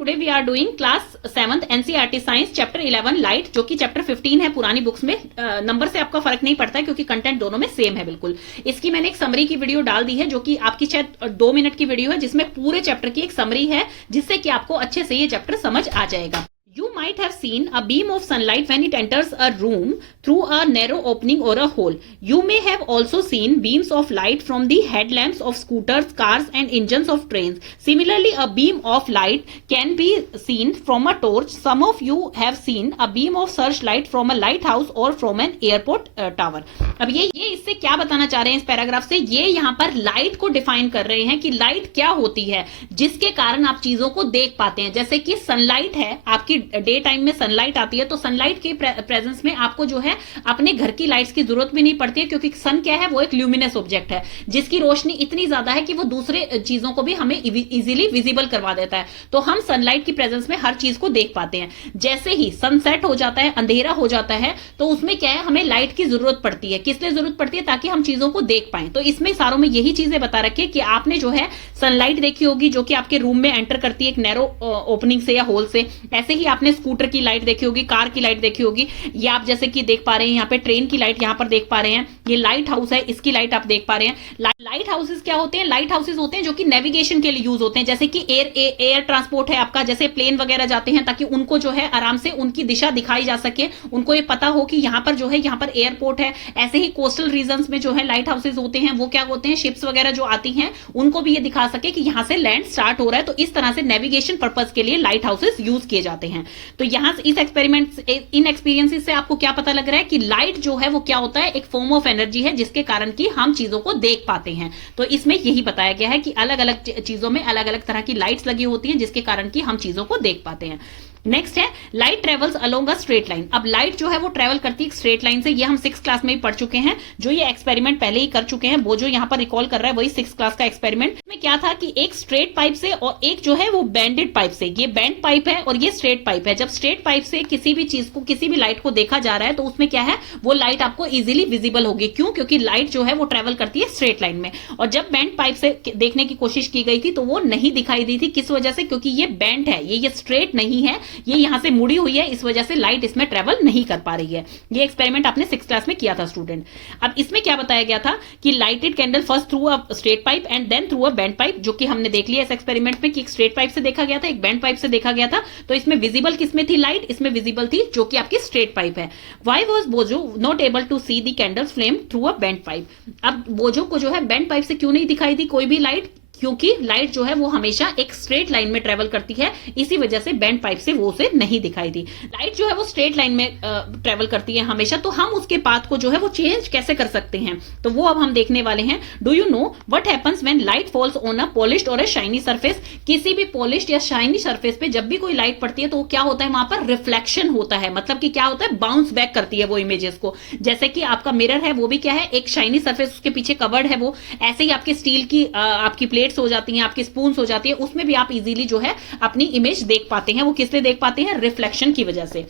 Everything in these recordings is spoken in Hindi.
Today we are doing class 7th NCERT science chapter 11 light, जो कि चैप्टर 15 है पुरानी बुक्स में। नंबर से आपका फर्क नहीं पड़ता है क्योंकि कंटेंट दोनों में सेम है बिल्कुल। इसकी मैंने एक समरी की वीडियो डाल दी है जो कि आपकी शायद 2 मिनट की वीडियो है, जिसमें पूरे चैप्टर की एक समरी है, जिससे कि आपको अच्छे से ये चैप्टर समझ आ जाएगा। You might have seen a beam of sunlight when it enters a room through a narrow opening or a hole. You may have also seen beams of light from the headlamps of scooters, cars, and engines of trains. Similarly, a beam of light can be seen from a torch. Some of you have seen a beam of searchlight from a lighthouse or from an airport tower. अब ये इससे क्या बताना चाह रहे हैं इस पैराग्राफ से? ये यहाँ पर लाइट को डिफाइन कर रहे हैं कि लाइट क्या होती है जिसके कारण आप चीजों को देख पाते हैं। जैसे कि सनलाइट है, आपकी डे टाइम में सनलाइट आती है, तो सनलाइट के प्रेजेंस में आपको जो है अपने घर की लाइट्स की जरूरत भी नहीं पड़ती है, क्योंकि सन क्या है, वो एक ल्यूमिनस ऑब्जेक्ट है जिसकी रोशनी इतनी ज्यादा है कि वो दूसरे चीजों को भी हमें इजीली विजिबल करवा देता है। तो हम सनलाइट की प्रेजेंस में हर चीज को देख पाते हैं। जैसे ही सनसेट हो जाता है, अंधेरा हो जाता है, तो उसमें क्या है, हमें लाइट की जरूरत पड़ती है। किस लिए जरूरत पड़ती है? ताकि हम चीजों को देख पाए। तो इसमें सारों में यही चीजें बता रखी है कि आपने जो है सनलाइट देखी होगी जो कि आपके रूम में एंटर करती है एक नैरो ओपनिंग से या होल से। ऐसे ही आपने स्कूटर की लाइट देखी होगी, कार की लाइट देखी होगी, ये आप जैसे कि देख पा रहे हैं यहाँ पे ट्रेन की लाइट यहाँ पर देख पा रहे हैं। ये लाइट हाउस है, इसकी लाइट आप देख पा रहे हैं। लाइट हाउसेस क्या होते हैं? लाइट हाउसेस होते हैं जो कि नेविगेशन के लिए यूज होते हैं। जैसे कि एयर ट्रांसपोर्ट है आपका, जैसे प्लेन वगैरह जाते हैं, ताकि उनको जो है आराम से उनकी दिशा दिखाई जा सके, उनको ये पता हो कि यहाँ पर जो है यहाँ पर एयरपोर्ट है। ऐसे ही कोस्टल रीजन्स में जो है लाइट हाउसेस होते हैं, वो क्या होते हैं, शिप्स वगैरह जो आती हैं उनको भी ये दिखा सके कि यहाँ से लैंड स्टार्ट हो रहा है। तो इस तरह से नेविगेशन पर्पज के लिए लाइट हाउसेस यूज किए जाते हैं। तो यहाँ इस एक्सपेरिमेंट इन एक्सपीरियंसेस से आपको क्या पता लग रहा है कि लाइट जो है वो क्या होता है, एक फॉर्म ऑफ एनर्जी है जिसके कारण कि हम चीजों को देख पाते हैं। तो इसमें यही बताया गया है कि अलग अलग चीजों में अलग अलग तरह की लाइट्स लगी होती हैं जिसके कारण कि हम चीजों को देख पाते हैं। नेक्स्ट है light travels along a straight line. अब लाइट जो है वो ट्रेवल करती है एक स्ट्रेट लाइन से। ये हम 6th क्लास में ही पढ़ चुके हैं, जो ये एक्सपेरिमेंट पहले ही कर चुके हैं। वो जो यहाँ पर रिकॉल कर रहा है वही 6th क्लास का एक्सपेरिमेंट में क्या था कि एक स्ट्रेट पाइप से और एक जो है वो बैंडेड पाइप से। ये बैंड पाइप है और ये स्ट्रेट पाइप है। जब स्ट्रेट पाइप से किसी भी चीज को, किसी भी लाइट को देखा जा रहा है, तो उसमें क्या है, वो लाइट आपको इजिली विजिबल होगी। क्यों? क्योंकि लाइट जो है वो ट्रेवल करती है स्ट्रेट लाइन में। और जब बैंड पाइप से देखने की कोशिश की गई थी तो वो नहीं दिखाई दी थी। किस वजह से? क्योंकि ये बैंड है, ये स्ट्रेट नहीं है, ये यहां से हुई है, इस वजह से लाइट इसमें ट्रेवल नहीं कर पा रही है। ये एक्सपेरिमेंट आपने 6th क्लास में किया था स्टूडेंट। अब इसमें क्या बताया गया था कि lighted candle first through a straight pipe and then through a bent pipe, जो कि हमने देख लिया इस एक्सपेरिमेंट में कि एक स्ट्रेट पाइप से देखा गया था, एक बैंड पाइप से देखा गया था। तो इसमें विजिबल किसमें थी लाइट? इसमें विजिबल थी जो कि आपकी स्ट्रेट पाइप है। Why was Boojho not able to see the candle's flame through a bent pipe? अब बोजो को जो है बैंड पाइप से क्यों नहीं दिखाई दी कोई भी लाइट? क्योंकि लाइट जो है वो हमेशा एक स्ट्रेट लाइन में ट्रेवल करती है, इसी वजह से बैंड पाइप से वो उसे नहीं दिखाई दी। लाइट जो है वो स्ट्रेट लाइन में ट्रेवल करती है हमेशा, तो हम उसके पाथ को जो है वो चेंज कैसे कर सकते हैं, तो वो अब हम देखने वाले हैं। Do you know what happens when light falls on a polished और अ शाइनी सरफेस? किसी भी पॉलिश्ड या शाइनी सरफेस पे जब भी कोई लाइट पड़ती है तो क्या होता है, वहां पर रिफ्लेक्शन होता है। मतलब कि क्या होता है, बाउंस बैक करती है वो इमेजेस को। जैसे कि आपका मिरर है, वो भी क्या है, एक शाइनी सरफेस उसके पीछे कवर्ड है वो। ऐसे ही आपके स्टील की आपकी प्लेट हो जाती हैं, आपकी स्पून्स हो जाती है, उसमें भी आप इजीली जो है अपनी इमेज देख पाते हैं। वो किस लिए देख पाते हैं? रिफ्लेक्शन की वजह से।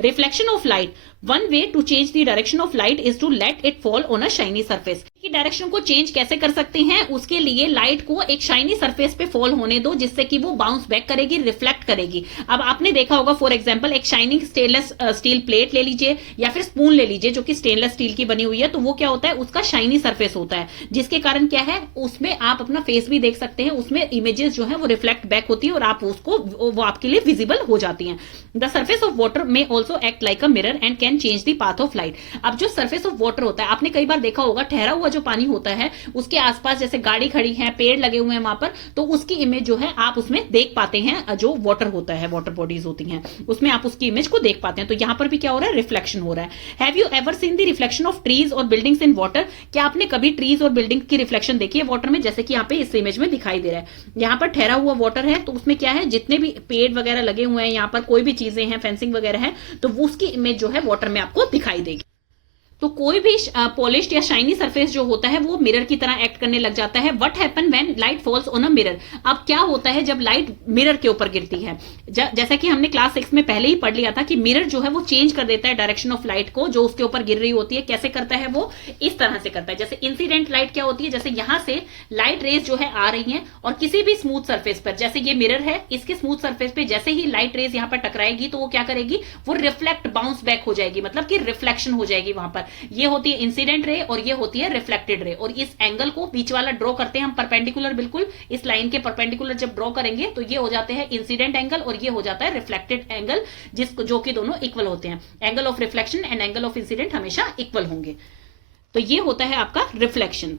Reflection of light, one way to change the direction of light is to let it fall on a shiny surface. की डायरेक्शन को चेंज कैसे कर सकते हैं? उसके लिए लाइट को एक शाइनी सरफेस पे फॉल होने दो, जिससे कि वो बाउंस बैक करेगी, रिफ्लेक्ट करेगी। अब आपने देखा होगा, फॉर एग्जांपल एक शाइनिंग स्टेनलेस स्टील प्लेट ले लीजिए या फिर स्पून ले लीजिए जो कि स्टेनलेस स्टील की बनी हुई है, तो वो क्या होता है, उसका शाइनी सरफेस होता है, जिसके कारण क्या है, उसमें आप अपना फेस भी देख सकते हैं, उसमें इमेजेस जो है वो रिफ्लेक्ट बैक होती है और आप उसको, वो आपके लिए विजिबल हो जाती हैं। द सर्फेस ऑफ वाटर में also act like a mirror and can change the path of light. अब जो सर्फेस ऑफ वाटर होता है, आपने कई बार देखा होगा, ठहरा हुआ जो पानी होता है उसके आसपास जैसे गाड़ी खड़ी है, पेड़ लगे हुए हैं वहां पर, तो उसकी इमेज जो है आप उसमें देख पाते हैं। जो वाटर होता है, वाटर बॉडीज होती हैं, उसमें आप उसकी इमेज को देख पाते हैं। तो यहां पर भी क्या हो रहा है, रिफ्लेक्शन हो रहा है। Have you ever seen the reflection of trees और बिल्डिंग्स इन वाटर? क्या आपने कभी ट्रीज और बिल्डिंग की रिफ्लेक्शन देखी है वाटर में? जैसे कि यहाँ पे इस इमेज में दिखाई दे रहा है, यहाँ पर ठहरा हुआ वाटर है, तो उसमें क्या है, जितने भी पेड़ वगैरह लगे हुए हैं, यहाँ पर कोई भी चीजें हैं, फेंसिंग वगैरह है, तो उसकी इमेज जो है वाटर में आपको दिखाई देगी। तो कोई भी पॉलिश्ड या शाइनी सरफेस जो होता है वो मिरर की तरह एक्ट करने लग जाता है। What happen when light falls on a mirror, अब क्या होता है जब लाइट मिरर के ऊपर गिरती है। जैसा कि हमने क्लास 6 में पहले ही पढ़ लिया था कि मिरर जो है वो चेंज कर देता है डायरेक्शन ऑफ लाइट को, जो उसके ऊपर गिर रही होती है। कैसे करता है वो, इस तरह से करता है। जैसे इंसिडेंट लाइट क्या होती है, जैसे यहां से लाइट रेज जो है आ रही है और किसी भी स्मूथ सरफेस पर, जैसे ये मिरर है, इसके स्मूथ सरफेस पे जैसे ही लाइट रेज यहां पर टकराएगी तो वो क्या करेगी, वो रिफ्लेक्ट बाउंस बैक हो जाएगी, मतलब कि रिफ्लेक्शन हो जाएगी वहां पर। ये होती है इंसिडेंट रे और ये होती है रिफ्लेक्टेड रे। और इस एंगल को बीच वाला ड्रॉ करते हैं हम परपेंडिकुलर, बिल्कुल इस लाइन के परपेंडिकुलर जब ड्रॉ करेंगे तो ये हो जाते हैं इंसिडेंट एंगल और ये हो जाता है रिफ्लेक्टेड एंगल, जिसको जो कि दोनों इक्वल होते हैं। Angle of reflection and angle of incident हमेशा इक्वल होंगे। तो ये होता है आपका reflection.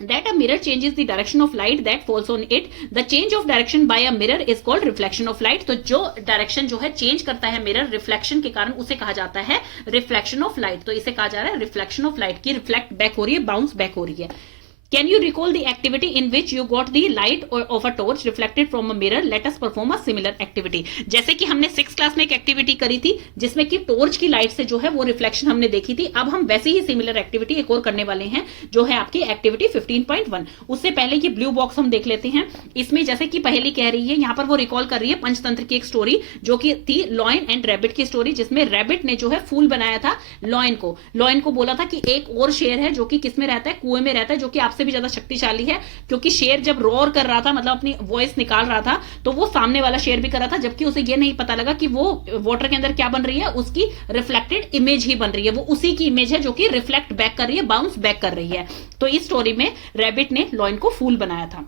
That a mirror changes the direction of light that falls on it. The change of direction by a mirror is called reflection of light. तो जो डायरेक्शन जो है चेंज करता है मिरर रिफ्लेक्शन के कारण, उसे कहा जाता है रिफ्लेक्शन ऑफ लाइट। तो इसे कहा जा रहा है रिफ्लेक्शन ऑफ लाइट की रिफ्लेक्ट बैक हो रही है, बाउंस बैक हो रही है। Can you recall the activity in which you got the light of a torch reflected from a mirror? Let us perform a similar activity. जैसे कि हमने 6th क्लास में एक एक्टिविटी करी थी जिसमें कि टॉर्च की लाइट से जो है वो रिफ्लेक्शन हमने देखी थी। अब हम वैसे ही सिमिलर एक्टिविटी एक और करने वाले हैं जो है आपकी एक्टिविटी 15.1। उससे पहले ये ब्लू बॉक्स हम देख लेते हैं। इसमें जैसे कि पहली कह रही है, यहाँ पर वो रिकॉल कर रही है पंचतंत्र की एक स्टोरी जो कि थी लॉयन एंड रैबिट की स्टोरी, जिसमें रैबिट ने जो है फूल बनाया था लॉयन को बोला था कि एक और शेर है जो कि किसमें रहता है, कुएं में रहता है, जो कि आपसे भी ज्यादा शक्तिशाली है। क्योंकि शेर जब रोर कर रहा था, मतलब अपनी वॉइस निकाल रहा था, तो वो सामने वाला शेर भी कर रहा था, जबकि उसे ये नहीं पता लगा कि वो वाटर के अंदर क्या बन रही है, उसकी रिफ्लेक्टेड इमेज ही बन रही है। वो उसी की इमेज है जो कि रिफ्लेक्ट बैक कर रही है, बाउंस बैक कर रही है। तो इस स्टोरी में रैबिट ने लॉयन को फूल बनाया था।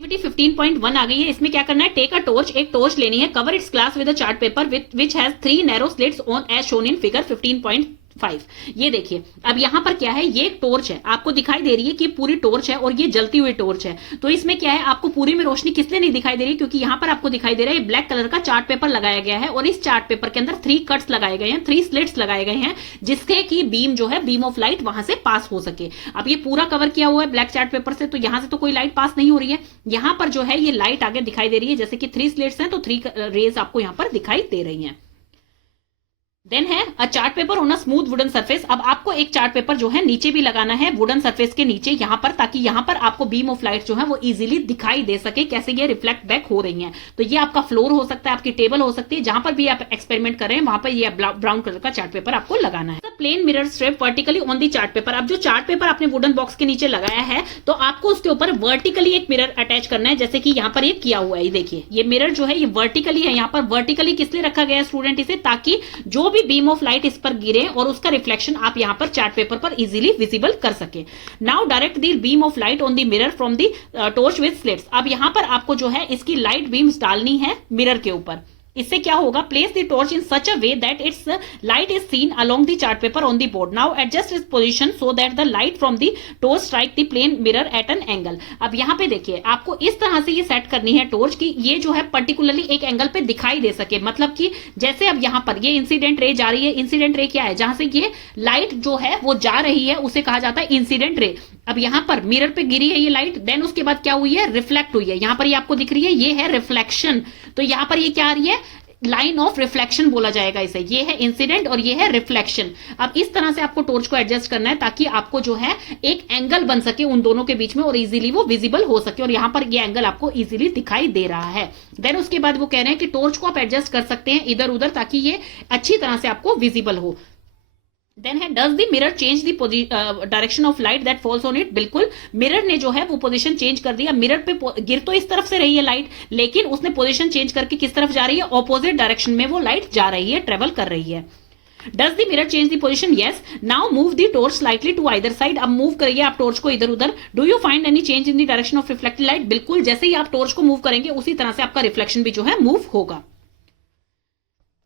एक्टिविटी 15.1 आ गई है। इसमें क्या करना है, टेक अ टॉर्च, एक टॉर्च लेनी है, cover its glass with a chart paper which has 3 narrow slits on as shown in figure 15.5। ये देखिए, अब यहां पर क्या है, ये एक टॉर्च है, आपको दिखाई दे रही है कि पूरी टॉर्च है और ये जलती हुई टॉर्च है। तो इसमें क्या है, आपको पूरी में रोशनी किसलिए नहीं दिखाई दे रही, क्योंकि यहां पर आपको दिखाई दे रहा है ब्लैक कलर का चार्ट पेपर लगाया गया है और इस चार्ट पेपर के अंदर 3 कट्स लगाए गए हैं, 3 स्लिट्स लगाए गए हैं, जिससे कि बीम जो है, बीम ऑफ लाइट वहां से पास हो सके। अब ये पूरा कवर किया हुआ है ब्लैक चार्ट पेपर से, तो यहां से तो कोई लाइट पास नहीं हो रही है। यहां पर जो है ये लाइट आगे दिखाई दे रही है, जैसे कि 3 स्लिट्स हैं तो 3 रेज आपको यहां पर दिखाई दे रही हैं। देन है अ chart paper on a smooth wooden surface. अब आपको एक चार्ट पेपर जो है नीचे भी लगाना है, वुडन सरफेस के नीचे यहां पर, ताकि यहां पर आपको बीम ऑफ लाइट जो है वो इजीली दिखाई दे सके, कैसे ये रिफ्लेक्ट बैक हो रही हैं। तो ये आपका फ्लोर हो सकता है, आपकी टेबल हो सकती है, जहां पर भी आप एक्सपेरिमेंट कर रहे हैं वहां पर ये ब्राउन कलर का चार्ट पेपर आपको लगाना है। Plane mirror strip vertically on the chart paper. अब जो चार्ट पेपर आपने वुडन बॉक्स के नीचे लगाया है, तो आपको उसके ऊपर वर्टिकली एक मिरर अटैच करना है, जैसे कि यहां पर ये किया हुआ है। ये देखिए, ये मिरर जो है ये वर्टिकली है। यहां पर वर्टिकली किस लिए रखा गया है स्टूडेंट, इसे ताकि जो भी बीम ऑफ लाइट पर गिरे और उसका रिफ्लेक्शन आप यहां पर चार्ट पेपर पर इजीली विजिबल कर सके। Now direct the beam of light on the mirror from the torch with slits. अब यहां पर आपको जो है इसकी लाइट बीम्स डालनी है मिरर के ऊपर। इससे क्या होगा, place the torch in such a way that its light is seen along the chart paper on the board. Now adjust its position so that the light from the torch strike the plane mirror at an angle. अब यहां पे देखिए, आपको इस तरह से ये सेट करनी है टॉर्च की, ये जो है पर्टिकुलरली एक एंगल पे दिखाई दे सके। मतलब कि जैसे अब यहां पर ये इंसिडेंट रे जा रही है, इंसिडेंट रे क्या है, जहां से ये लाइट जो है वो जा रही है उसे कहा जाता है इंसिडेंट रे। अब यहां पर मिरर पे गिरी है ये लाइट, देन उसके बाद क्या हुई है, रिफ्लेक्ट हुई है। यहां पर ये आपको दिख रही है, ये है रिफ्लेक्शन। तो यहां पर ये क्या आ रही है, लाइन ऑफ रिफ्लेक्शन बोला जाएगा इसे। ये है इंसिडेंट और ये है रिफ्लेक्शन। अब इस तरह से आपको टॉर्च को एडजस्ट करना है ताकि आपको जो है एक एंगल बन सके उन दोनों के बीच में और इजीली वो विजिबल हो सके, और यहां पर ये एंगल आपको इजीली दिखाई दे रहा है। देन उसके बाद वो कह रहे हैं कि टॉर्च को आप एडजस्ट कर सकते हैं इधर उधर, ताकि ये अच्छी तरह से आपको विजिबल हो। देन है does the mirror change the direction of light that falls on it. बिल्कुल, मिरर ने जो है वो पोजीशन चेंज कर दिया। मिरर पे गिर तो इस तरफ से रही है लाइट, लेकिन उसने पोजीशन चेंज करके किस तरफ जा रही है, ऑपोजिट डायरेक्शन में वो लाइट जा रही है, ट्रेवल कर रही है। Does the mirror change the position, yes. Now move the torch slightly to either side. अब मूव करिए आप टॉर्च को इधर उधर। Do you find any change in the direction of reflected light. बिल्कुल, जैसे ही आप टॉर्च को मूव करेंगे उसी तरह से आपका रिफ्लेक्शन भी जो है मूव होगा।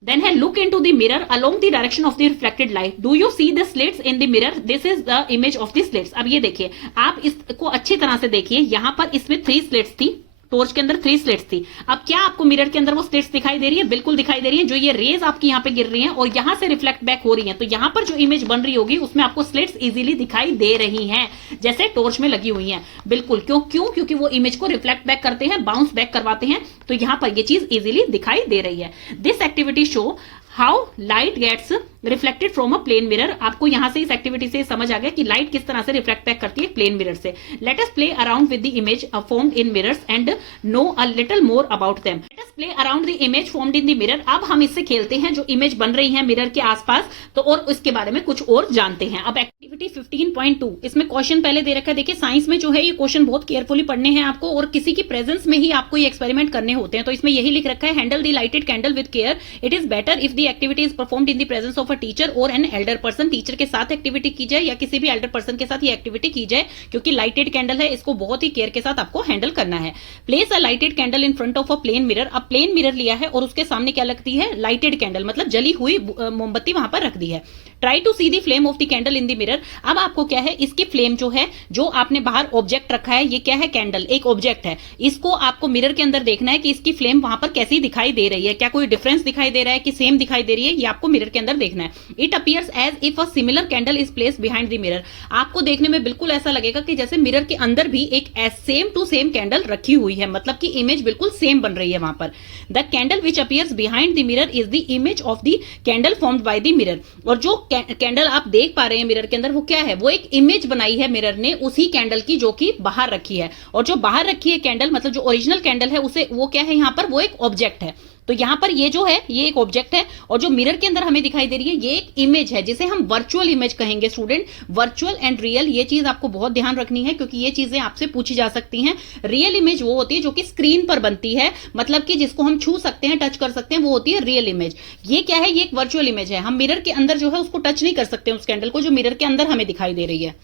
Then है look into the mirror along the direction of the reflected light. Do you see the slits in the mirror? This is the image of the slits. अब ये देखिए, आप इसको अच्छी तरह से देखिए, यहां पर इसमें 3 slits थी, टॉर्च के अंदर 3 स्लिट्स थी। अब क्या आपको मिरर के अंदर वो स्लिट्स दिखाई दे रही है, बिल्कुल दिखाई दे रही है। जो ये रेज आपकी यहाँ पे गिर रही हैं और यहां से रिफ्लेक्ट बैक हो रही हैं, तो यहां पर जो इमेज बन रही होगी उसमें आपको स्लिट्स इजीली दिखाई दे रही हैं, जैसे टॉर्च में लगी हुई हैं। बिल्कुल, क्योंकि वो इमेज को रिफ्लेक्ट बैक करते हैं, बाउंस बैक करवाते हैं, तो यहां पर ये चीज इजीली दिखाई दे रही है। This activity show how light gets reflected from a plane mirror. आपको यहां से इस एक्टिविटी से समझ आ गया कि लाइट किस तरह से रिफ्लेक्ट बैक करती है प्लेन मिरर से। Let us play around with the image formed in mirrors and know a little more about them. Let us play around the image formed in the mirror. अब हम इससे खेलते हैं, जो इमेज बन रही है मिरर के आसपास, तो और इसके बारे में कुछ और जानते हैं। अब एक्टिविटी 15.2, इसमें क्वेश्चन पहले दे रखा है। देखिए साइंस में जो है ये क्वेश्चन बहुत केयरफुली पढ़ने हैं आपको, और किसी की प्रेजेंस में ही आपको ये एक्सपेरिमेंट करने होते हैं। तो इसमें यही लिख रखा है, handle the lighted candle with care, it is better if the activity is performed in the presence of a teacher और एन एल्डर पर्सन। टीचर के साथ एक्टिविटी की जाए या किसी भी एल्डर पर्सन के साथ ये एक्टिविटी की जाए, क्योंकि लाइटेड कैंडल है, इसको बहुत ही केयर के साथ आपको हैंडल करना है। Place a lighted candle in front of a plane mirror. अब प्लेन मिरर लिया है और उसके सामने क्या लगती है, लाइटेड कैंडल, मतलब जली हुई मोमबत्ती वहां पर रख दी है। Try to see the flame of the candle in the mirror. अब आपको क्या है, इसकी फ्लेम जो है, जो आपने बाहर ऑब्जेक्ट रखा है, ये क्या है, कैंडल एक ऑब्जेक्ट है, इसको आपको मिरर के अंदर देखना है कि इसकी फ्लेम वहां पर कैसी दिखाई दे रही है, क्या कोई डिफरेंस दिखाई दे रहा है कि सेम दिखाई दे रही है, ये आपको मिरर के अंदर देखना है। It appears as if a similar candle is placed behind the mirror. आपको देखने में बिल्कुल ऐसा लगेगा कि जैसे मिरर के अंदर भी एक सेम टू सेम कैंडल रखी हुई है, मतलब कि इमेज बिल्कुल सेम बन रही है वहां पर। The candle which appears behind the mirror is the image of the candle formed by the mirror. और जो कैंडल आप देख पा रहे हैं मिरर के अंदर, वो क्या है, वो एक इमेज बनाई है मिरर ने उसी कैंडल की जो कि बाहर रखी है। और जो बाहर रखी है कैंडल, मतलब जो ओरिजिनल कैंडल है, उसे वो क्या है, यहां पर वो एक ऑब्जेक्ट है। तो यहां पर ये जो है, ये एक ऑब्जेक्ट है, और जो मिरर के अंदर हमें दिखाई दे रही है, ये एक इमेज है, जिसे हम वर्चुअल इमेज कहेंगे स्टूडेंट। वर्चुअल एंड रियल, ये चीज आपको बहुत ध्यान रखनी है, क्योंकि ये चीजें आपसे पूछी जा सकती हैं। रियल इमेज वो होती है जो कि स्क्रीन पर बनती है, मतलब कि जिसको हम छू सकते हैं, टच कर सकते हैं, वो होती है रियल इमेज। ये क्या है, ये एक वर्चुअल इमेज है। हम मिरर के अंदर जो है उसको टच नहीं कर सकते उस कैंडल को, जो मिरर के अंदर हमें दिखाई दे रही है।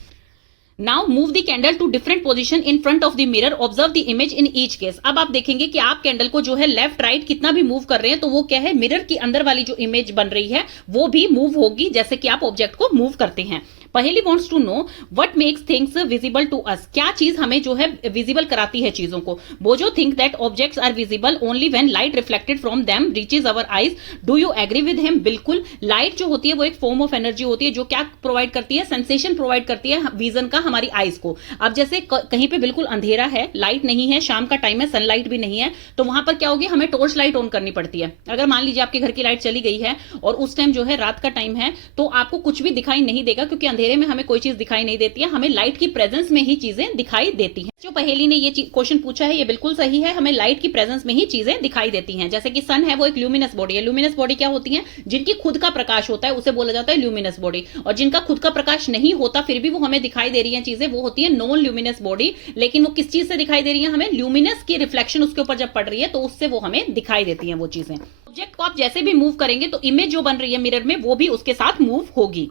Now move the candle to different position in front of the mirror, observe the image in each case. अब आप देखेंगे कि आप कैंडल को जो है लेफ्ट राइट कितना भी मूव कर रहे हैं, तो वो क्या है, मिरर की अंदर वाली जो इमेज बन रही है वो भी मूव होगी, जैसे कि आप ऑब्जेक्ट को मूव करते हैं। Paheli wants to know what makes things visible to us. क्या चीज हमें जो है विजिबल कराती है चीजों को। Boojho think that objects are visible only when light reflected from them reaches our eyes. Do you agree with him? बिल्कुल, लाइट जो होती है वो एक फॉर्म ऑफ एनर्जी होती है, जो क्या प्रोवाइड करती है, सेंसेशन प्रोवाइड करती है विजन का हमारी आईज को। अब जैसे कहीं पे बिल्कुल अंधेरा है, लाइट नहीं है, शाम का टाइम है, सनलाइट भी नहीं है, तो वहां पर क्या होगी, हमें टॉर्च लाइट ऑन करनी पड़ती है। अगर मान लीजिए आपके घर की लाइट चली गई है और उस टाइम जो है रात का टाइम है, तो आपको कुछ भी दिखाई नहीं देगा, क्योंकि अंधेरे में हमें कोई चीज दिखाई नहीं देती है, हमें लाइट की प्रेजेंस में ही चीजें दिखाई देती हैं। जो पहेली ने ये क्वेश्चन पूछा है, ये बिल्कुल सही है, हमें लाइट की प्रेजेंस में ही चीजें दिखाई देती हैं। जैसे कि सन है, वो एक ल्यूमिनस बॉडी है। ल्यूमिनस बॉडी क्या होती है, जिनकी खुद का प्रकाश होता है, उसे बोला जाता है ल्यूमिनस बॉडी। और जिनका खुद का प्रकाश नहीं होता, फिर भी वो हमें दिखाई दे रही है चीजें, वो होती है नॉन ल्यूमिनस बॉडी। लेकिन वो किस चीज से दिखाई दे रही है, हमें ल्यूमिनस की रिफ्लेक्शन उसके ऊपर जब पड़ रही है, तो उससे वो हमें दिखाई देती है वो चीजें। ऑब्जेक्ट को आप जैसे भी मूव करेंगे, तो इमेज जो बन रही है मिरर में, वो भी उसके साथ मूव होगी।